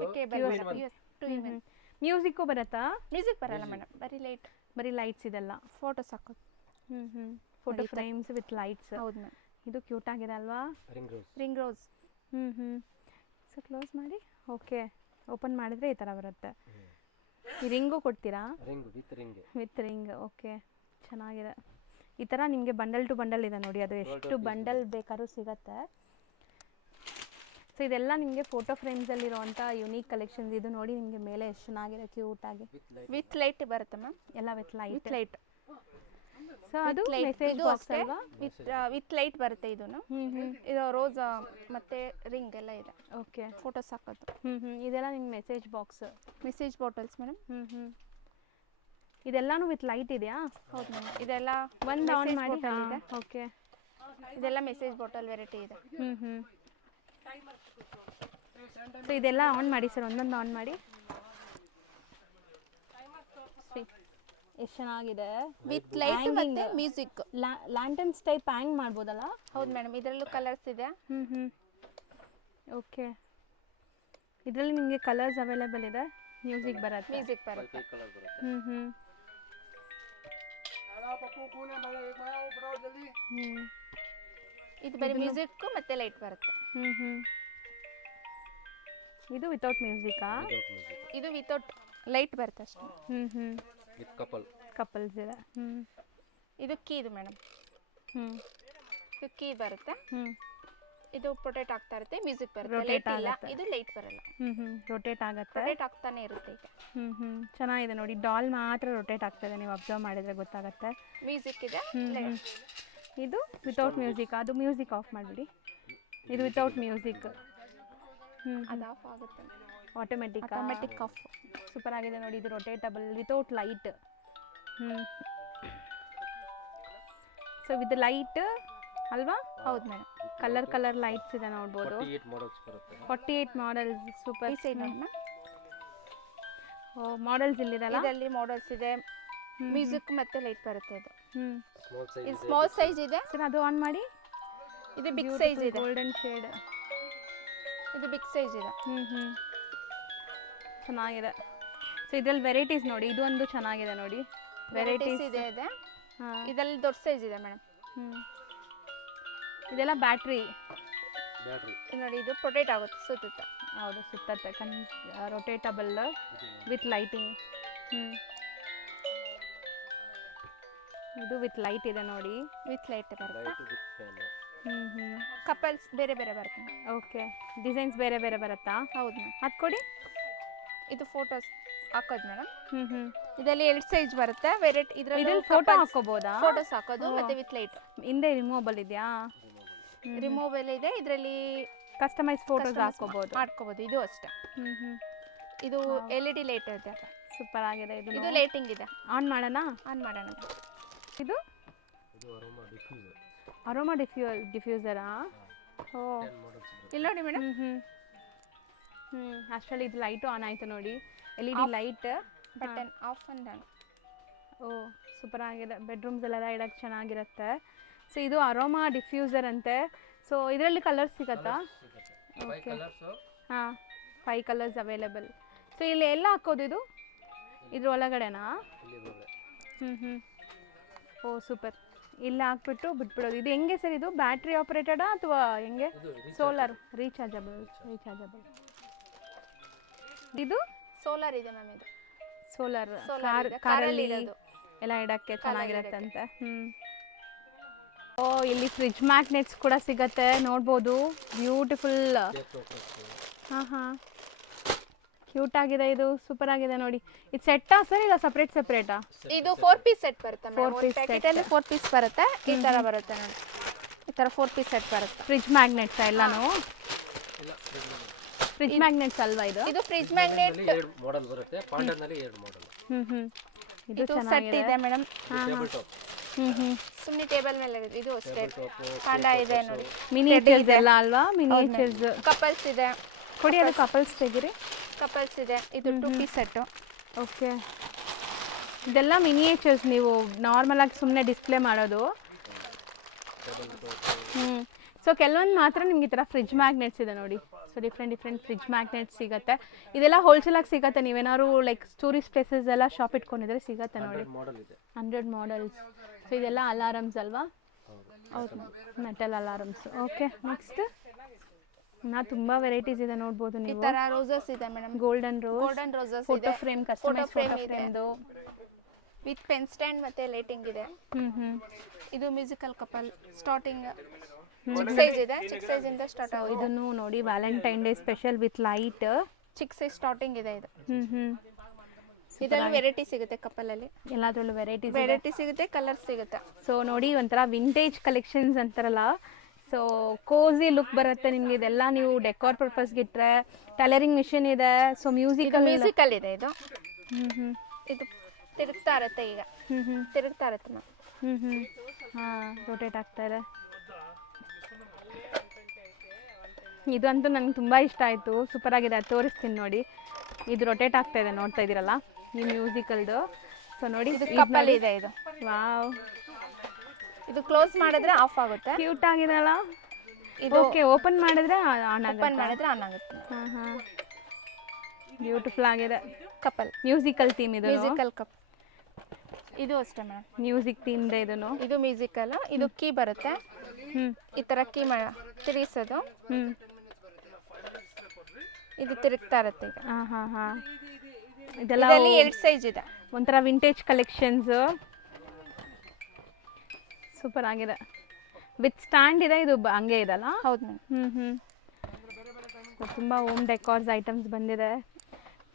ಮ್ಯೂಸಿಕ್ಕು ಬರುತ್ತಾ? ಮ್ಯೂಸಿಕ್ ಬರಲ್ಲ ಮೇಡಮ್, ಬರೀ ಲೈಟ್ಸ್ ಇದೆಲ್ಲ. ಫೋಟೋಸ್ ಹಾಕೋದು. Photo frames with lights. ಹೌದು ಮ್ಯಾಮ್. ಇದು ಕ್ಯೂಟ್ ಆಗಿದೆ ಅಲ್ವಾ? Ring rose. ಸೊ ಕ್ಲೋಸ್ ಮಾಡಿ. ಓಕೆ. ಓಪನ್ ಮಾಡಿದರೆ ಈ ಥರ ಬರುತ್ತೆ. ಈ ರಿಂಗು ಕೊಡ್ತೀರಾ? With ring. ಓಕೆ, ಚೆನ್ನಾಗಿದೆ. ಈ ಥರ ನಿಮಗೆ ಬಂಡಲ್ ಟು ಬಂಡಲ್ ಇದೆ ನೋಡಿ, ಅದು ಎಷ್ಟು ಬಂಡಲ್ ಬೇಕಾದ್ರೂ ಸಿಗತ್ತೆ. ಸೊ ಇದೆಲ್ಲ ನಿಮಗೆ ಫೋಟೋ ಫ್ರೇಮ್ಸಲ್ಲಿರುವಂಥ ಯುನೀಕ್ ಕಲೆಕ್ಷನ್ಸ್. ಇದು ನೋಡಿ ನಿಮಗೆ ಮೇಲೆ ಎಷ್ಟು ಚೆನ್ನಾಗಿದೆ, ಕ್ಯೂಟಾಗಿ. ವಿತ್ ಲೈಟ್ ಬರುತ್ತೆ ಮ್ಯಾಮ್. ಎಲ್ಲ ವಿತ್ ಲೈಟ್. ಸೊ ಅದು ಮೆಸೇಜ್ ಬಾಕ್ಸ್ ಅಲ್ವಾ? ವಿತ್ ಲೈಟ್ ಬರುತ್ತೆ. ಇದನ್ನು ಇದು ರೋಸ್ ಮತ್ತೆ ರಿಂಗ್ ಎಲ್ಲ ಇದೆ. ಓಕೆ. ಫೋಟೋಸ್ ಹಾಕೋದು. ಇದೆಲ್ಲ ನಿಮ್ಮ message box. Message bottles madam. ಇದೆಲ್ಲಾನು ವಿತ್ ಲೈಟ್ ಇದೆಯಾ? ಹೌದು ಮೇಡಮ್. ಇದೆಲ್ಲ ಒಂದು ಆನ್ ಮಾಡಿ. ಓಕೆ. ಇದೆಲ್ಲ ಮೆಸೇಜ್ ಬಾಟಲ್ ವೆರೈಟಿ ಇದೆ. ಸೊ ಇದೆಲ್ಲ ಆನ್ ಮಾಡಿ ಸರ್, ಒಂದೊಂದು ಆನ್ ಮಾಡಿ. ಎಷ್ಟು ಚೆನ್ನಾಗಿದೆ. ವಿತ್ ಲೈಟ್ ಮತ್ತೆ ಮ್ಯೂಸಿಕ್. ಲ್ಯಾಂಟನ್ಸ್ ಟೈಪ್ ಹ್ಯಾಂಗ್ ಮಾಡ್ಬೋದಲ್ಲ? ಹೌದು ಮೇಡಮ್. ಇದರಲ್ಲೂ ಕಲರ್ಸ್ ಇದೆ. ಓಕೆ. ಇದರಲ್ಲಿ ನಿಮಗೆ ಕಲರ್ಸ್ ಅವೈಲೇಬಲ್ ಇದೆ. ಮ್ಯೂಸಿಕ್ ಬರುತ್ತೆ. ಇದು ಬರೀ ಮ್ಯೂಸಿಕ್ ಮತ್ತೆ ಲೈಟ್ ಬರುತ್ತೆ. ಇದು ವಿತೌಟ್ ಮ್ಯೂಸಿಕಾ? ಇದು ವಿತೌಟ್ ಲೈಟ್ ಬರುತ್ತೆ ಅಷ್ಟೇ. ವಿತ್ ಕಪಲ್ಸ್ ಇದೆ. ಇದು ಕೀ ಇದು ಮೇಡಮ್. ಇದು ಕೀ ಬರುತ್ತೆ. ಇದು ಪ್ರೊಟೆಕ್ಟ್ ಆಗ್ತಾ ಇರುತ್ತೆ. ಮ್ಯೂಸಿಕ್ ಬರುತ್ತೆ. ಲೈಟ್ ಇಲ್ಲ, ಇದು ಲೈಟ್ ಬರಲ್ಲ. ರೊಟೇಟ್ ಆಗುತ್ತೆ. ರೊಟೇಟ್ ಆಗ್ತಾನೆ ಇರುತ್ತೆ ಈಗ. ಚೆನ್ನಾಗಿದೆ ನೋಡಿ. ಡಾಲ್ ಮಾತ್ರ ರೊಟೇಟ್ ಆಗ್ತದೆ, ನೀವು ಅಬ್ಸರ್ವ್ ಮಾಡಿದ್ರೆ ಗೊತ್ತಾಗುತ್ತೆ. ಮ್ಯೂಸಿಕ್ ಇದೆ. ಇದು ವಿತೌಟ್ ಮ್ಯೂಸಿಕ್, ಅದು ಮ್ಯೂಸಿಕ್ ಆಫ್ ಮಾಡಿಬಿಡಿ. ಇದು ವಿತೌಟ್ ಮ್ಯೂಸಿಕ್. ಅದು ಆಫ್ ಆಗುತ್ತೆ. Automatic off. ಸೂಪರ್ ಆಗಿದೆ ನೋಡಿ. ಇದು rotatable without light. So with light ಅಲ್ವಾ? ಹೌದು ಮೇಡಮ್. ಕಲರ್ ಲೈಟ್ಸ್ ಇದೆ ನೋಡ್ಬೋದು. 48 ಮಾಡಲ್ಸ್ ಬರುತ್ತೆ. 48 ಮಾಡೆಲ್ಸ್. ಸೂಪರ್. ಈ ಸೈಡ್ ನೋಡಿ ಮಾಡೆಲ್ಸ್ ಇಲ್ಲಿದಲ್ಲ. ಇದರಲ್ಲಿ ಮಾಡಲ್ಸ್ ಇದೆ, ಮ್ಯೂಸಿಕ್ ಮತ್ತೆ ಲೈಟ್ ಬರುತ್ತೆ. ಇದು ಸ್ಮಾಲ್ ಸೈಜ್ ಇದು ಸ್ಮಾಲ್ ಸೈಜ್ ಇದೆ ಸರ್. ಅದು ಆನ್ ಮಾಡಿ. ಇದು ಬಿಗ್ ಸೈಜ್ ಇದೆ, ಗೋಲ್ಡನ್ ಶೇಡ್. ಇದು ಬಿಗ್ ಸೈಜ್ ಇದೆ. ಚೆನ್ನಾಗಿದೆ. ಸೊ ಇದ್ರಲ್ಲಿ ವೆರೈಟೀಸ್ ನೋಡಿ. ಇದು ಒಂದು ಚೆನ್ನಾಗಿದೆ ನೋಡಿ. ವೆರೈಟೀಸ್ ಇದೆ. ಇದರಲ್ಲಿ ದೊಡ್ಡ ಸೈಜ್ ಇದೆ ಮೇಡಮ್. ಇದೆಲ್ಲ ಬ್ಯಾಟ್ರಿ ನೋಡಿ. ಇದು ಪ್ರೊಟೆಕ್ಟ್ ಆಗುತ್ತೆ, ಸುತ್ತುತ್ತೆ. ಹೌದು, ಸುತ್ತತ್ತೆ. Rotatable with lighting. ಇದು ವಿತ್ ಲೈಟ್ ಇದೆ ನೋಡಿ. ವಿತ್ ಲೈಟ್ ಬರುತ್ತೆ. Light with fan. ಕಪಲ್ಸ್ ಬೇರೆ ಬೇರೆ ಬರುತ್ತೆ. ಓಕೆ. ಡಿಸೈನ್ಸ್ ಬೇರೆ ಬೇರೆ ಬರುತ್ತಾ? ಹೌದು ಮೇಡಮ್. ಅದು ಕೊಡಿ. ಇದು ಫೋಟೋಸ್ ಹಾಕೋದು ಮೇಡಮ್. ಹ್ಮ್. ಇದರಲ್ಲಿ 2 ಸೈಜ್ ಬರುತ್ತೆ. ವೆರೈಟಿ ಇದ್ರಲ್ಲಿ ಫೋಟೋ ಹಾಕೋಬೋದಾ? ಫೋಟೋಸ್ ಹಾಕೋದು ಮತ್ತೆ ವಿತ್ ಲೈಟ್. ಹಿಂದೆ ರಿಮೂವಬಲ್ ಇದೆಯಾ? ರಿಮೂವಲ್ ಇದೆ. ಇದರಲ್ಲಿ ಕಸ್ಟಮೈಸ್ ಫೋಟೋಸ್ ಹಾಕೋಬಹುದು. ಇದು ಅಷ್ಟೇ. ಇದು LED ಲೈಟ್ ಇದೆ. ಸೂಪರ್ ಆಗಿದೆ. ಇದು ಲೈಟಿಂಗ್ ಇದೆ. ಆನ್ ಮಾಡೋಣ. ಇದು ಅರೋಮಾ ಡಿಫ್ಯೂಸರಾ? ಓ, ಇಲ್ಲಿ ನೋಡಿ ಮೇಡಮ್. ಅಷ್ಟರಲ್ಲಿ ಇದು ಲೈಟು ಆನ್ ಆಯಿತು ನೋಡಿ. LED light. Button off and on. ಓ, ಸೂಪರ್ ಆಗಿದೆ. ಬೆಡ್ರೂಮ್ಸಲ್ಲೆಲ್ಲ ಇಡಕ್ಕೆ ಚೆನ್ನಾಗಿರುತ್ತೆ. ಸೊ ಇದು ಅರೋಮಾ ಡಿಫ್ಯೂಸರ್ ಅಂತೆ. ಸೊ ಇದರಲ್ಲಿ ಕಲರ್ಸ್ ಸಿಗತ್ತಾ? ಓಕೆ. ಹಾಂ, 5 ಕಲರ್ಸ್ ಅವೈಲೇಬಲ್. ಸೊ ಇಲ್ಲಿ ಎಲ್ಲ ಹಾಕೋದು ಇದು? ಇದ್ರ ಒಳಗಡೆನಾ? ಓ, ಸೂಪರ್. ಇಲ್ಲಿ ಹಾಕ್ಬಿಟ್ಟು ಬಿಟ್ಬಿಡೋದು. ಇದು ಹೆಂಗೆ ಸರ್? ಇದು ಬ್ಯಾಟ್ರಿ ಆಪರೇಟೆಡಾ ಅಥವಾ ಹೆಂಗೆ? Solar rechargeable. ಇದು ಸೋಲಾರ್ ಇದೆ ಮ್ಯಾಮ್. ಇದು ಸೋಲಾರ್ ಕಾರಲ್ಲಿ ಎಲ್ಲ ಇಡಕ್ಕೆ ಚೆನ್ನಾಗಿರತ್ತಂತೆ. ಓ, ಇಲ್ಲಿ ಫ್ರಿಜ್ ಮ್ಯಾಗ್ನೆಟ್ಸ್ ಕೂಡ ಸಿಗತ್ತೆ ನೋಡ್ಬೋದು. ಬ್ಯೂಟಿಫುಲ್. ಹಾಂ, ಕ್ಯೂಟ್ ಆಗಿದೆ. ಇದು ಸೂಪರ್ ಆಗಿದೆ ನೋಡಿ. ಇದು ಸೆಟ್ಟಾ ಸರ್ ಇಲ್ಲ ಸಪ್ರೇಟಾ? ಇದು 4 ಪೀಸ್ ಸೆಟ್ ಬರುತ್ತೆ. 4 ಪೀಸ್ ಪ್ಯಾಕೆಟ್ ಅಲ್ಲಿ 4 ಪೀಸ್ ಬರುತ್ತೆ. ಈ ತರ ಬರುತ್ತೆ ನೋಡಿ. ಈ ತರ 4 ಪೀಸ್ ಸೆಟ್ ಬರುತ್ತೆ. ಫ್ರಿಜ್ ಮ್ಯಾಗ್ನೆಟ್ಸ್ ಎಲ್ಲಾನು? ಫ್ರಿಜ್ ಮ್ಯಾಗ್ನೆಟ್ಸ್ ಅಲ್ವಾ ಇದು? ಇದು ಫ್ರಿಜ್ ಮ್ಯಾಗ್ನೆಟ್. 2 ಮಾಡೆಲ್ ಬರುತ್ತೆ. ಪಾಂಡನ್ ಅಲ್ಲಿ 2 ಮಾಡೆಲ್. ಇದು ಸೆಟ್ ಇದೆ ಮೇಡಮ್. Table top. ಸುಮ್ಮನೆ ಟೇಬಲ್ ಮೇಲೆ ಇದೆ. ಇದು ಅಷ್ಟೇ. ಪಾಂಡ ಇದೆ ನೋಡಿ. ಮಿನಿಯೇಚರ್ಸ್ ಎಲ್ಲ ಅಲ್ವಾ? ಮಿನಿಯೇಚರ್ಸ್. ಕಪಲ್ಸ್ ಇದೆ. ಕೊಡಿ, ಅದು ಕಪಲ್ಸ್ ತೆಗಿರಿ. ಕಪಲ್ಸ್ ಇದೆ. ಇದು 2 ಪೀಸ್ ಸೆಟ್. ಓಕೆ. ಇದೆಲ್ಲ ಮಿನಿಯೇಚರ್ಸ್. ನೀವು ನಾರ್ಮಲ್ ಆಗಿ ಸುಮ್ಮನೆ ಡಿಸ್ಪ್ಲೇ ಮಾಡೋದು. ಸೊ ಕೆಲವೊಂದು ಮಾತ್ರ ನಿಮ್ಗೆ ಈ ಥರ ಫ್ರಿಜ್ ಮ್ಯಾಗ್ನೆಟ್ಸ್ ಇದೆ ನೋಡಿ. ಸೊ ಡಿಫ್ರೆಂಟ್ ಫ್ರಿಜ್ ಮ್ಯಾಗ್ನೆಟ್ಸ್ ಸಿಗುತ್ತೆ. ಇದೆಲ್ಲ ಹೋಲ್ಸೇಲಾಗಿ ಸಿಗುತ್ತೆ. ನೀವೇನಾದ್ರು ಲೈಕ್ ಟೂರಿಸ್ಟ್ ಪ್ಲೇಸಸ್ ಎಲ್ಲ ಶಾಪ್ ಇಟ್ಕೊಂಡಿದ್ರೆ ಸಿಗುತ್ತೆ ನೋಡಿ. 100 ಮಾಡೆಲ್ಸ್. ಸೊ ಇದೆಲ್ಲ ಅಲಾರಮ್ಸ್ ಅಲ್ವಾ? ಹೌದು, ಮೆಟಲ್ ಅಲಾರಮ್ಸ್. ಓಕೆ. ನೆಕ್ಸ್ಟ್ ತುಂಬ ವೆರೈಟೀಸ್ ಇದೆ ನೋಡ್ಬೋದು ನೀವು. ಈ ತರ ರೋಸಸ್ ಇದೆ ಮೇಡಮ್. ಗೋಲ್ಡನ್ ರೋಸಸ್ ಇದೆ. ಫೋಟೋ ಫ್ರೇಮ್, ಕಸ್ಟಮೈಸ್ ಫೋಟೋ ಫ್ರೇಮ್ದು ವಿತ್ ಪೆನ್ ಸ್ಟ್ಯಾಂಡ್ ಮತ್ತೆ ಲೈಟಿಂಗ್ ಇದೆ. ಇದು ಮ್ಯೂಸಿಕಲ್ ಕಪಲ್. ಸ್ಟಾರ್ಟಿಂಗ್ ಚಿಕ್ಕ ಸೈಜ್ ಇದೆ. ಚಿಕ್ಕ ಸೈಜ್ ಇಂದ ಸ್ಟಾರ್ಟ್ ಆಗುತ್ತೆ. ಇದನ್ನು ನೋಡಿ, Valentine Day special with light. ಚಿಕ್ಕ ಸೈಜ್ ಸ್ಟಾರ್ಟಿಂಗ್ ಇದೆ ಇದು. ಇದರಲ್ಲಿ ವೆರೈಟಿ ಸಿಗುತ್ತೆ. ಕಪಲ್ ಅಲ್ಲಿ ಎಲ್ಲಾದ್ರಲ್ಲೂ ವೆರೈಟಿ ಸಿಗುತ್ತೆ. ಕಲರ್ ಸಿಗುತ್ತೆ. ಸೊ ನೋಡಿ, ಒಂಥರ ವಿಂಟೇಜ್ ಕಲೆಕ್ಷನ್ಸ್ ಅಂತಾರಲ್ಲ. ಸೊ ಕೋಸಿ ಲುಕ್ ಬರುತ್ತೆ ನಿಮ್ಗೆ. ಇದೆಲ್ಲ ನೀವು ಡೆಕೋರ್ ಪರ್ಪಸ್ಗೆ ಇಟ್ಟರೆ. ಟೈಲರಿಂಗ್ ಮಿಷಿನ್ ಇದೆ. ಸೊ ಮ್ಯೂಸಿಕಲ್ ಇದೆ ಇದು. ಇದು ತಿರುಗ್ತಾ ಇರುತ್ತೆ. ಈಗ ತಿರುಗ್ತಾ ಇರುತ್ತೆ ಮ್ಯಾಮ್. ಹಾಂ, ರೊಟೇಟ್ ಆಗ್ತಾ ಇದೆ. ಇದಂತೂ ನನಗೆ ತುಂಬ ಇಷ್ಟ ಆಯಿತು. ಸೂಪರ್ ಆಗಿದೆ. ಅದು ತೋರಿಸ್ತೀನಿ ನೋಡಿ. ಇದು ರೊಟೇಟ್ ಆಗ್ತಾ ಇದೆ, ನೋಡ್ತಾ ಇದ್ದೀರಲ್ಲ, ಈ ಮ್ಯೂಸಿಕಲ್ದು. ಸೊ ನೋಡಿ, ಇದು ಕಪಲ್ ಇದೆ. ಇದು ವಾವ್. ಇದು ಕ್ಲೋಸ್ ಮಾಡಿದ್ರೆ ಆಫ್ ಆಗುತ್ತೆ. ಕ್ಯೂಟ್ ಆಗಿದೆಲ್ಲ. ಓಕೆ. ಓಪನ್ ಮಾಡಿದ್ರೆ ಆನ್ ಆಗುತ್ತೆ. ಹಾಂ, ಬ್ಯೂಟಿಫುಲ್ ಆಗಿದೆ. ಕಪಲ್ ಮ್ಯೂಸಿಕಲ್ ಥೀಮ್ ಇದು. Musical cup. ಇದು ಅಷ್ಟೇ ಮೇಡಮ್. ಮ್ಯೂಸಿಕ್ ಥೀಮ್ ಇದೆ ಇದನ್ನು. ಇದು ಮ್ಯೂಸಿಕಲ್. ಇದು ಕೀ ಬರುತ್ತೆ. ಈ ತರ ಕೀ ತಿರುಗಿಸೋದು. ಇದು ತಿರುಗ್ತಾ ಇರುತ್ತೆ ಈಗ. ಇದೆಲ್ಲ 2 ಸೈಜ್ ಇದೆ. ಒಂಥರ ವಿಂಟೇಜ್ ಕಲೆಕ್ಷನ್ಸ್. ಸೂಪರ್ ಆಗಿದೆ. ವಿತ್ ಸ್ಟ್ಯಾಂಡ್ ಇದೆ. ಇದು ಹಂಗೆ ಇದಲ್ಲ? ಹೌದು ಮ್ಯಾಮ್. ತುಂಬ ಹೋಮ್ ಡೆಕೋರ್ಸ್ ಐಟಮ್ಸ್ ಬಂದಿದೆ.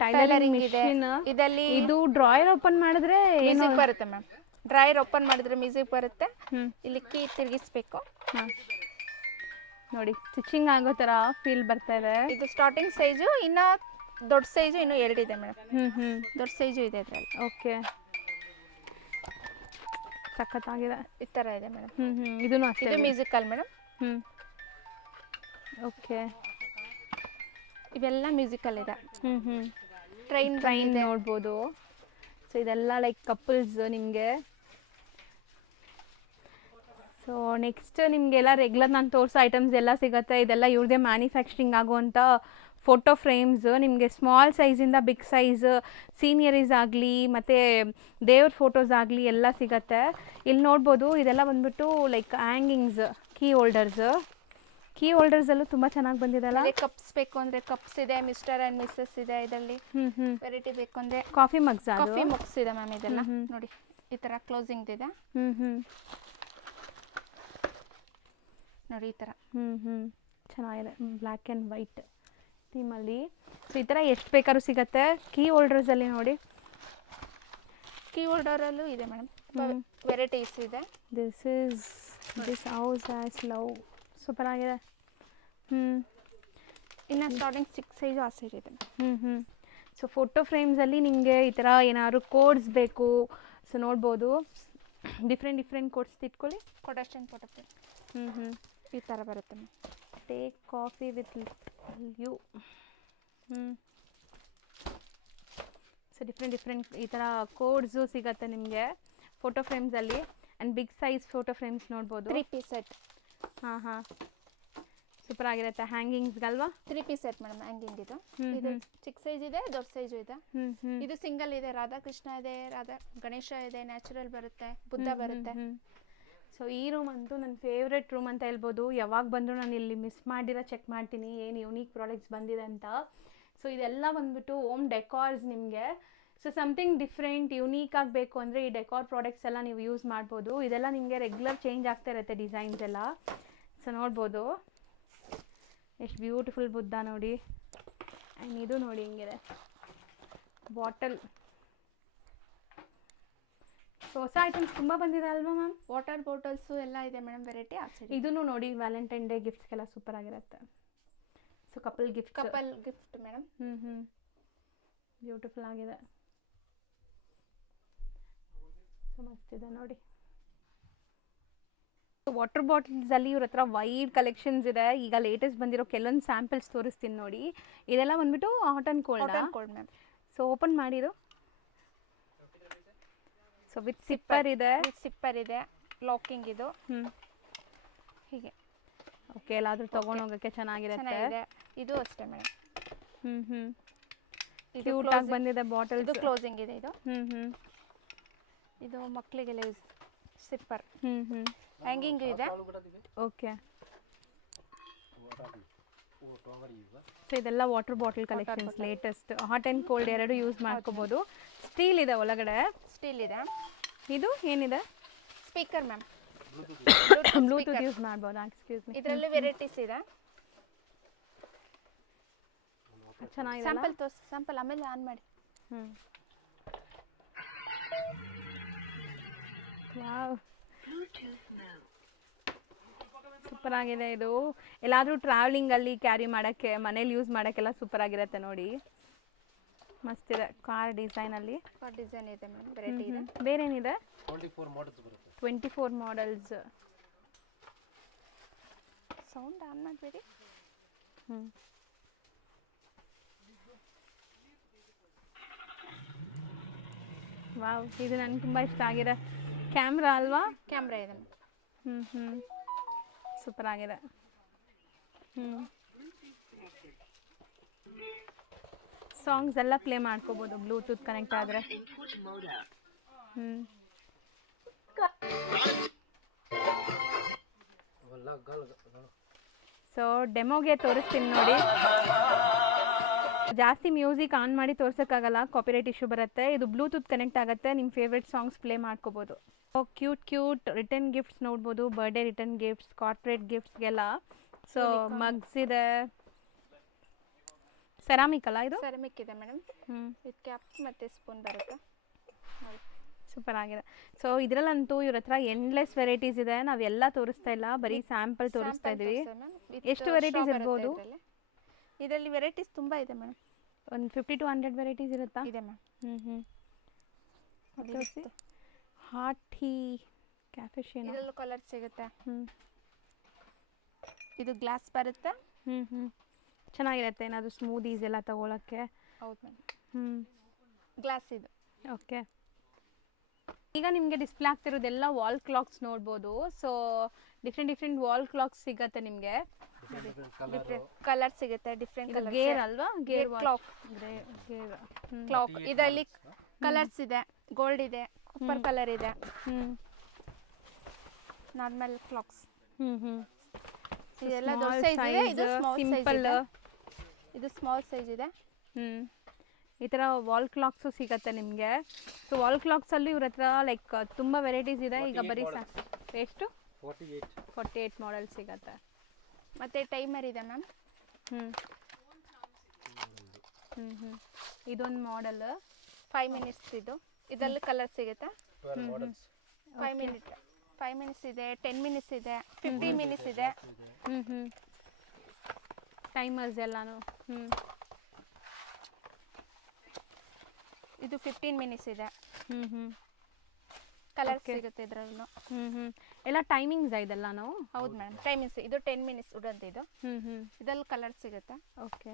Tailoring machine. ಇದರಲ್ಲಿ ಇದು ಡ್ರಾಯರ್ ಓಪನ್ ಮಾಡಿದ್ರೆ ಮ್ಯೂಸಿಕ್ ಬರುತ್ತೆ ಮ್ಯಾಮ್. ಡ್ರೈಯರ್ ಓಪನ್ ಮಾಡಿದ್ರೆ ಮ್ಯೂಸಿಕ್ ಬರುತ್ತೆ. ಹ್ಞೂ ಇಲ್ಲಿ ಕೀ ತಿರುಗಿಸ್ಬೇಕು. ಹಾಂ ನೋಡಿ ಸ್ಟಿಚಿಂಗ್ ಆಗೋ ಥರ ಫೀಲ್ ಬರ್ತಾ ಇದೆ. ಇದು ಸ್ಟಾರ್ಟಿಂಗ್ ಸೈಜು. ಇನ್ನು ದೊಡ್ಡ ಸೈಜು ಇನ್ನೂ 2 ಇದೆ ಮೇಡಮ್. ದೊಡ್ಡ ಸೈಜು ಇದೆ ಇದರಲ್ಲಿ. ಓಕೆ ಸಖತ್ತಾಗಿದೆ. ಈ ಥರ ಇದೆ ಮೇಡಮ್. ಇದೂ ಅಷ್ಟೇ. ಇದು ಮ್ಯೂಸಿಕಲ್ ಮೇಡಮ್. ಓಕೆ ಇವೆಲ್ಲ ಮ್ಯೂಸಿಕಲ್ ಇದೆ. ಟ್ರೈನ್ ನೋಡ್ಬೋದು. ಸೊ ಇದೆಲ್ಲ ಲೈಕ್ ಕಪಲ್ಸ್ ನಿಮಗೆ. ಸೊ ನೆಕ್ಸ್ಟ್ ನಿಮಗೆಲ್ಲ ರೆಗ್ಯುಲರ್ ನಾನು ತೋರಿಸೋ ಐಟಮ್ಸ್ ಎಲ್ಲ ಸಿಗುತ್ತೆ. ಇದೆಲ್ಲ ಇವ್ರದೇ ಮ್ಯಾನುಫ್ಯಾಕ್ಚರಿಂಗ್ ಆಗುವಂಥ ಫೋಟೋ ಫ್ರೇಮ್ಸ್. ನಿಮಗೆ ಸ್ಮಾಲ್ ಸೈಜಿಂದ ಬಿಗ್ ಸೈಜ್ ಸೀನಿಯರೀಸ್ ಆಗಲಿ ಮತ್ತು ದೇವ್ರ ಫೋಟೋಸ್ ಆಗಲಿ ಎಲ್ಲ ಸಿಗುತ್ತೆ. ಇಲ್ಲಿ ನೋಡ್ಬೋದು ಇದೆಲ್ಲ ಬಂದ್ಬಿಟ್ಟು ಲೈಕ್ ಹ್ಯಾಂಗಿಂಗ್ಸ್, ಕೀ ಹೋಲ್ಡರ್ಸಲ್ಲೂ ತುಂಬ ಚೆನ್ನಾಗಿ ಬಂದಿದೆಲ್ಲ. ಕಪ್ಸ್ ಬೇಕು ಅಂದರೆ ಕಪ್ಸ್ ಇದೆ, ಮಿಸ್ಟರ್ ಆ್ಯಂಡ್ ಮಿಸ್ಸಸ್ ಇದೆ ಇದರಲ್ಲಿ. ವೆರೈಟಿ ಬೇಕು ಅಂದರೆ ಕಾಫಿ ಮಗ್ಸ್ ಇದೆ ಮ್ಯಾಮ್. ಇದೆಲ್ಲ ನೋಡಿ ಈ ಥರ ಕ್ಲೋಸಿಂಗ್ ಇದೆ ನೋಡಿ ಈ ಥರ. ಚೆನ್ನಾಗಿದೆ ಬ್ಲ್ಯಾಕ್ ಆ್ಯಂಡ್ ವೈಟ್ ಥೀಮಲ್ಲಿ. ಸೊ ಈ ಥರ ಎಷ್ಟು ಬೇಕಾದ್ರೂ ಸಿಗುತ್ತೆ. ಕೀ ಹೋಲ್ಡರ್ಸಲ್ಲಿ ನೋಡಿ ಕೀ ಹೋಲ್ಡರಲ್ಲೂ ಇದೆ ಮೇಡಮ್. ವೆರೈಟೀಸ್ ಇದೆ. This house has love super ಆಗಿದೆ. ಇನ್ನು ಸ್ಟಾರ್ಟಿಂಗ್ 6 ಸೈಜು ಆ ಸೈಜ್ ಇದೆ. ಸೊ ಫೋಟೋ ಫ್ರೇಮ್ಸಲ್ಲಿ ನಿಮಗೆ ಈ ಥರ ಏನಾದ್ರು ಕೋಡ್ಸ್ ಬೇಕು. ಸೊ ನೋಡ್ಬೋದು ಡಿಫ್ರೆಂಟ್ ಕೋಡ್ಸ್ ತಿಟ್ಕೊಳ್ಳಿ. ಕೊಟೇಶನ್ ಫೋಟೋ ಫ್ರೇಮ್ ಈ ಥರ ಬರುತ್ತೆ ma'am. Take coffee with you. So different ಈ ಥರ ಕೋಡ್ಸು ಸಿಗುತ್ತೆ ನಿಮಗೆ ಫೋಟೋ ಫ್ರೇಮ್ಸಲ್ಲಿ. And big size photo frames ನೋಡ್ಬೋದು. 3 ಪೀಸ್ ಸೆಟ್. ಹಾಂ ಸೂಪರ್ ಆಗಿರುತ್ತೆ. ಹ್ಯಾಂಗಿಂಗ್ಸ್ಗಲ್ವಾ? 3 ಪೀಸ್ ಸೆಟ್ ಮೇಡಮ್. ಹ್ಯಾಂಗಿಂಗ್ ಇದು ಚಿಕ್ಕ ಸೈಜ್ ಇದೆ, ದೊಡ್ಡ ಸೈಜು ಇದೆ. ಇದು ಸಿಂಗಲ್ ಇದೆ. ರಾಧಾಕೃಷ್ಣ ಇದೆ, ಗಣೇಶ ಇದೆ, ನ್ಯಾಚುರಲ್ ಬರುತ್ತೆ, ಬುದ್ಧ ಬರುತ್ತೆ. ಸೊ ಈ ರೂಮ್ ಅಂತೂ ನನ್ನ ಫೇವ್ರೆಟ್ ರೂಮ್ ಅಂತ ಹೇಳ್ಬೋದು. ಯಾವಾಗ ಬಂದರೂ ನಾನು ಇಲ್ಲಿ ಮಿಸ್ ಮಾಡಿರೋ ಚೆಕ್ ಮಾಡ್ತೀನಿ ಏನು ಯೂನಿಕ್ ಪ್ರಾಡಕ್ಟ್ಸ್ ಬಂದಿದೆ ಅಂತ. ಸೊ ಇದೆಲ್ಲ ಬಂದ್ಬಿಟ್ಟು ಹೋಮ್ ಡೆಕಾರ್ಸ್ ನಿಮಗೆ. ಸೊ ಸಮಥಿಂಗ್ ಡಿಫ್ರೆಂಟ್ ಯೂನೀಕ್ ಆಗಬೇಕು ಅಂದರೆ ಈ ಡೆಕಾರ್ ಪ್ರಾಡಕ್ಟ್ಸ್ ಎಲ್ಲ ನೀವು ಯೂಸ್ ಮಾಡ್ಬೋದು. ಇದೆಲ್ಲ ನಿಮಗೆ ರೆಗ್ಯುಲರ್ ಚೇಂಜ್ ಆಗ್ತಾ ಇರುತ್ತೆ ಡಿಸೈನ್ಸ್ ಎಲ್ಲ. ಸೊ ನೋಡ್ಬೋದು ಎಷ್ಟು ಬ್ಯೂಟಿಫುಲ್ ಬುದ್ಧ ನೋಡಿ. ಆ್ಯಂಡ್ ಇದು ನೋಡಿ ಹಿಂಗಿದೆ ಬಾಟಲ್. ಸೊ ಹೊಸ ಐಟಮ್ಸ್ ತುಂಬ ಬಂದಿದೆ ಅಲ್ವಾ ಮ್ಯಾಮ್? ವಾಟರ್ ಬಾಟಲ್ಸು ಎಲ್ಲ ಇದೆ ಮೇಡಮ್ ವೆರೈಟಿ. ಇದೂ ನೋಡಿ ವ್ಯಾಲೆಂಟೈನ್ ಡೇ ಗಿಫ್ಟ್ಸ್ಗೆಲ್ಲ ಸೂಪರ್ ಆಗಿರುತ್ತೆ. So couple gift madam. Beautiful ಆಗಿದೆ. ಸೊ ಮಸ್ತಿದೆ ನೋಡಿ. ವಾಟರ್ ಬಾಟಲ್ಸಲ್ಲಿ ಇವ್ರ ಹತ್ರ ವೈಡ್ ಕಲೆಕ್ಷನ್ಸ್ ಇದೆ. ಈಗ ಲೇಟೆಸ್ಟ್ ಬಂದಿರೋ ಕೆಲವೊಂದು ಸ್ಯಾಂಪಲ್ಸ್ ತೋರಿಸ್ತೀನಿ ನೋಡಿ. ಇದೆಲ್ಲ ಬಂದ್ಬಿಟ್ಟು hot and cold ma'am. So open ಮಾಡಿರು. ಸೊ ವಿತ್ ಸಿಪ್ಪರ್ ಇದೆ, ಲಾಕಿಂಗ್ ಇದು ಹೀಗೆ. ಓಕೆ ಎಲ್ಲಾದರೂ ತೊಗೊಂಡೋಗೋಕ್ಕೆ ಚೆನ್ನಾಗಿರುತ್ತೆ. ಇದು ಅಷ್ಟೇ ಮೇಡಮ್. ಕ್ಯೂಟ್ ಆಗಿ ಬಂದಿದೆ ಬಾಟಲ್. ಇದು ಕ್ಲೋಸಿಂಗ್ ಇದೆ. ಇದು ಮಕ್ಕಳಿಗೆಲ್ಲ ಯೂಸ್. ಸಿಪ್ಪರ್ ಹ್ಯಾಂಗಿಂಗ್ ಇದೆ. ಓಕೆ ಸೊ ಇದೆಲ್ಲ water bottle collections latest. Hot and cold ಎರಡು ಯೂಸ್ ಮಾಡ್ಕೋಬೋದು. ಸ್ಟೀಲ್ ಇದೆ ಒಳಗಡೆ. ಸ್ಟೀಲ್ ಇದೆ. ಇದು ಏನಿದೆ? Speaker ma'am. ಬ್ಲೂಟೂತ್ ಯೂಸ್ ಮಾಡ್ಬೋದಾ? Excuse me. ಇದರಲ್ಲಿ ವೆರೈಟೀಸ್ ಇದೆ. ಚೆನ್ನಾಗಿದೆ. ಸ್ಯಾಂಪಲ್ ತೋರಿಸಿ. ಸ್ಯಾಂಪಲ್ ಆಮೇಲೆ ಆನ್ ಮಾಡಿ. ವಾವ್ ಸೂಪರ್ ಆಗಿದೆ. ಇದು ಎಲ್ಲಾದರೂ ಟ್ರಾವೆಲಿಂಗಲ್ಲಿ ಕ್ಯಾರಿ ಮಾಡೋಕ್ಕೆ, ಮನೇಲಿ ಯೂಸ್ ಮಾಡೋಕ್ಕೆಲ್ಲ ಸೂಪರ್ ಆಗಿರುತ್ತೆ ನೋಡಿ. ಮಸ್ತಿದೆ. ಕಾರ್ ಡಿಸೈನಲ್ಲಿ ಡಿಸೈನ್ ಇದೆ ಮೇಡಮ್. ವೆರೈಟಿ ಇದೆ. ಬೇರೆ ಏನಿದೆ? 24 ಮಾಡಲ್ಸ್ ಬರುತ್ತೆ. 24 ಮಾಡಲ್ಸ್. ಸೌಂಡ್ ಆನ್ ಮಾಡಬೇಡಿ. ವಾವ್ ಇದು ನನಗೆ ತುಂಬ ಇಷ್ಟ ಆಗಿದೆ. ಕ್ಯಾಮ್ರಾ ಅಲ್ವಾ? ಕ್ಯಾಮ್ರಾ ಇದೆ. ಸೂಪರ್ ಆಗಿದೆ. ಸಾಂಗ್ಸ್ ಎಲ್ಲ ಪ್ಲೇ ಮಾಡ್ಕೋಬೋದು ಬ್ಲೂಟೂತ್ ಕನೆಕ್ಟ್ ಆದರೆ. ಸೊ ಡೆಮೋಗೆ ತೋರಿಸ್ತೀನಿ ನೋಡಿ. ಜಾಸ್ತಿ ಮ್ಯೂಸಿಕ್ ಆನ್ ಮಾಡಿ ತೋರ್ಸೋಕ್ಕಾಗಲ್ಲ, ಕಾಪಿರೈಟ್ ಇಶ್ಯೂ ಬರುತ್ತೆ. ಇದು ಬ್ಲೂಟೂತ್ ಕನೆಕ್ಟ್ ಆಗುತ್ತೆ, ನಿಮ್ಮ ಫೇವ್ರೆಟ್ ಸಾಂಗ್ಸ್ ಪ್ಲೇ ಮಾಡ್ಕೋಬೋದು. ಕ್ಯೂಟ್ ರಿಟರ್ನ್ ಗಿಫ್ಟ್ಸ್ ನೋಡ್ಬೋದು. ಬರ್ಡೇ ರಿಟರ್ನ್ ಗಿಫ್ಟ್ಸ್, ಕಾರ್ಪೊರೇಟ್ ಗಿಫ್ಟ್ಸ್ಗೆಲ್ಲ. ಸೊ ಮಗ್ಸ್ ಇದೆ. ಸೆರಾಮಿಕ್ ಅಲ್ಲ ಇದು? ಸೆರಾಮಿಕ್ ಇದೆ ಮೇಡಮ್. ವಿತ್ ಕ್ಯಾಪ್ ಮತ್ತು ಸ್ಪೂನ್ ಬರುತ್ತೆ ನೋಡಿ. ಸೂಪರ್ ಆಗಿದೆ. ಸೊ ಇದರಲ್ಲಂತೂ ಇವ್ರ ಹತ್ರ ಎಂಡ್ಲೆಸ್ ವೆರೈಟೀಸ್ ಇದೆ. ನಾವೆಲ್ಲ ತೋರಿಸ್ತಾ ಇಲ್ಲ, ಬರೀ ಸ್ಯಾಂಪಲ್ ತೋರಿಸ್ತಾ ಇದೀವಿ. ಎಷ್ಟು varieties ಇರ್ಬೋದು? ಇದರಲ್ಲಿ ವೆರೈಟೀಸ್ ತುಂಬ ಇದೆ ಮೇಡಮ್. ಒಂದು 50 to 100 ವೆರೈಟೀಸ್ ಇರುತ್ತಾ? ಇದೆ ಮ್ಯಾಮ್. ತೋರಿಸಿ. Hot tea cappuccino. ಇದರಲ್ಲೂ ಕಲರ್ ಸಿಗುತ್ತೆ. ಹ್ಞೂ ಇದು ಗ್ಲಾಸ್ ಬರುತ್ತೆ. ಹ್ಞೂ ಚೆನ್ನಾಗಿರುತ್ತೆ ಏನಾದರೂ ಸ್ಮೂದೀಸ್ ಎಲ್ಲ ತಗೊಳಕ್ಕೆ. ಹೌದು ಮ್ಯಾಮ್. ಹ್ಞೂ ಗ್ಲಾಸ್ ಇದು. ಓಕೆ. ಈಗ ನಿಮಗೆ ಡಿಸ್ಪ್ಲೇ ಆಗ್ತಿರೋದೆಲ್ಲ ವಾಲ್ ಕ್ಲಾಕ್ಸ್ ನೋಡ್ಬೋದು. ಸೊ ಡಿಫ್ರೆಂಟ್ ವಾಲ್ ಕ್ಲಾಕ್ಸ್ ಸಿಗುತ್ತೆ ನಿಮಗೆ. ಡಿಫ್ರೆಂಟ್ ಕಲರ್ ಸಿಗುತ್ತೆ. Different colour. ಗೇರ್ ಅಲ್ವಾ? Gear clock. ಗೇರ್ ಕ್ಲಾಕ್ ಇದರಲ್ಲಿ ಕಲರ್ಸ್ ಇದೆ. ಗೋಲ್ಡ್ ಇದೆ, ಕಾಪರ್ ಕಲರ್ ಇದೆ, ನಾರ್ಮಲ್ ಕ್ಲಾಕ್ಸ್. ಇದೆಲ್ಲ ದೊಡ್ಡ ಸೈಜ್ ಇದೆ. ಇದು ಸ್ಮಾಲ್ ಸಿಂಪಲ್. ಇದು ಸ್ಮಾಲ್ ಸೈಜ್ ಇದೆ. ಈ ಥರ ವಾಲ್ ಕ್ಲಾಕ್ಸು ಸಿಗತ್ತೆ ನಿಮಗೆ. ಸೊ ವಾಲ್ ಕ್ಲಾಕ್ಸಲ್ಲಿ ಇವ್ರ ಹತ್ರ ಲೈಕ್ ತುಂಬ ವೆರೈಟೀಸ್ ಇದೆ. ಈಗ ಬರೀ ಎಷ್ಟು 48 ಮಾಡೆಲ್ ಸಿಗತ್ತೆ. ಮತ್ತೆ ಟೈಮರ್ ಇದೆ ಮ್ಯಾಮ್. ಇದೊಂದು ಮಾಡೆಲ್ 5 ಮಿನಿಟ್ಸ್ ಇದು. ಇದರಲ್ಲಿ ಕಲರ್ ಸಿಗುತ್ತೆ. 5 ಮಿನಿಟ್ಸ್ ಇದೆ, 10 ಮಿನಿಟ್ಸ್ ಇದೆ, 15 ಮಿನಿಟ್ಸ್ ಇದೆ. ಟೈಮರ್ಸ್ ಎಲ್ಲಾನು. ಇದು 15 ಮಿನಿಟ್ಸ್ ಇದೆ. ಕಲರ್ ಸಿಗುತ್ತೆ ಇದರಲ್ಲೂ. ಎಲ್ಲ ಟೈಮಿಂಗ್ಸ್ ಇದೆಲ್ಲಾನು? ಹೌದು ಮೇಡಮ್, ಟೈಮಿಂಗ್ಸ್. ಇದು 10 ಮಿನಿಟ್ಸ್ ಉಡಂತ ಇದು. ಇದರಲ್ಲಿ ಕಲರ್ ಸಿಗುತ್ತೆ. ಓಕೆ.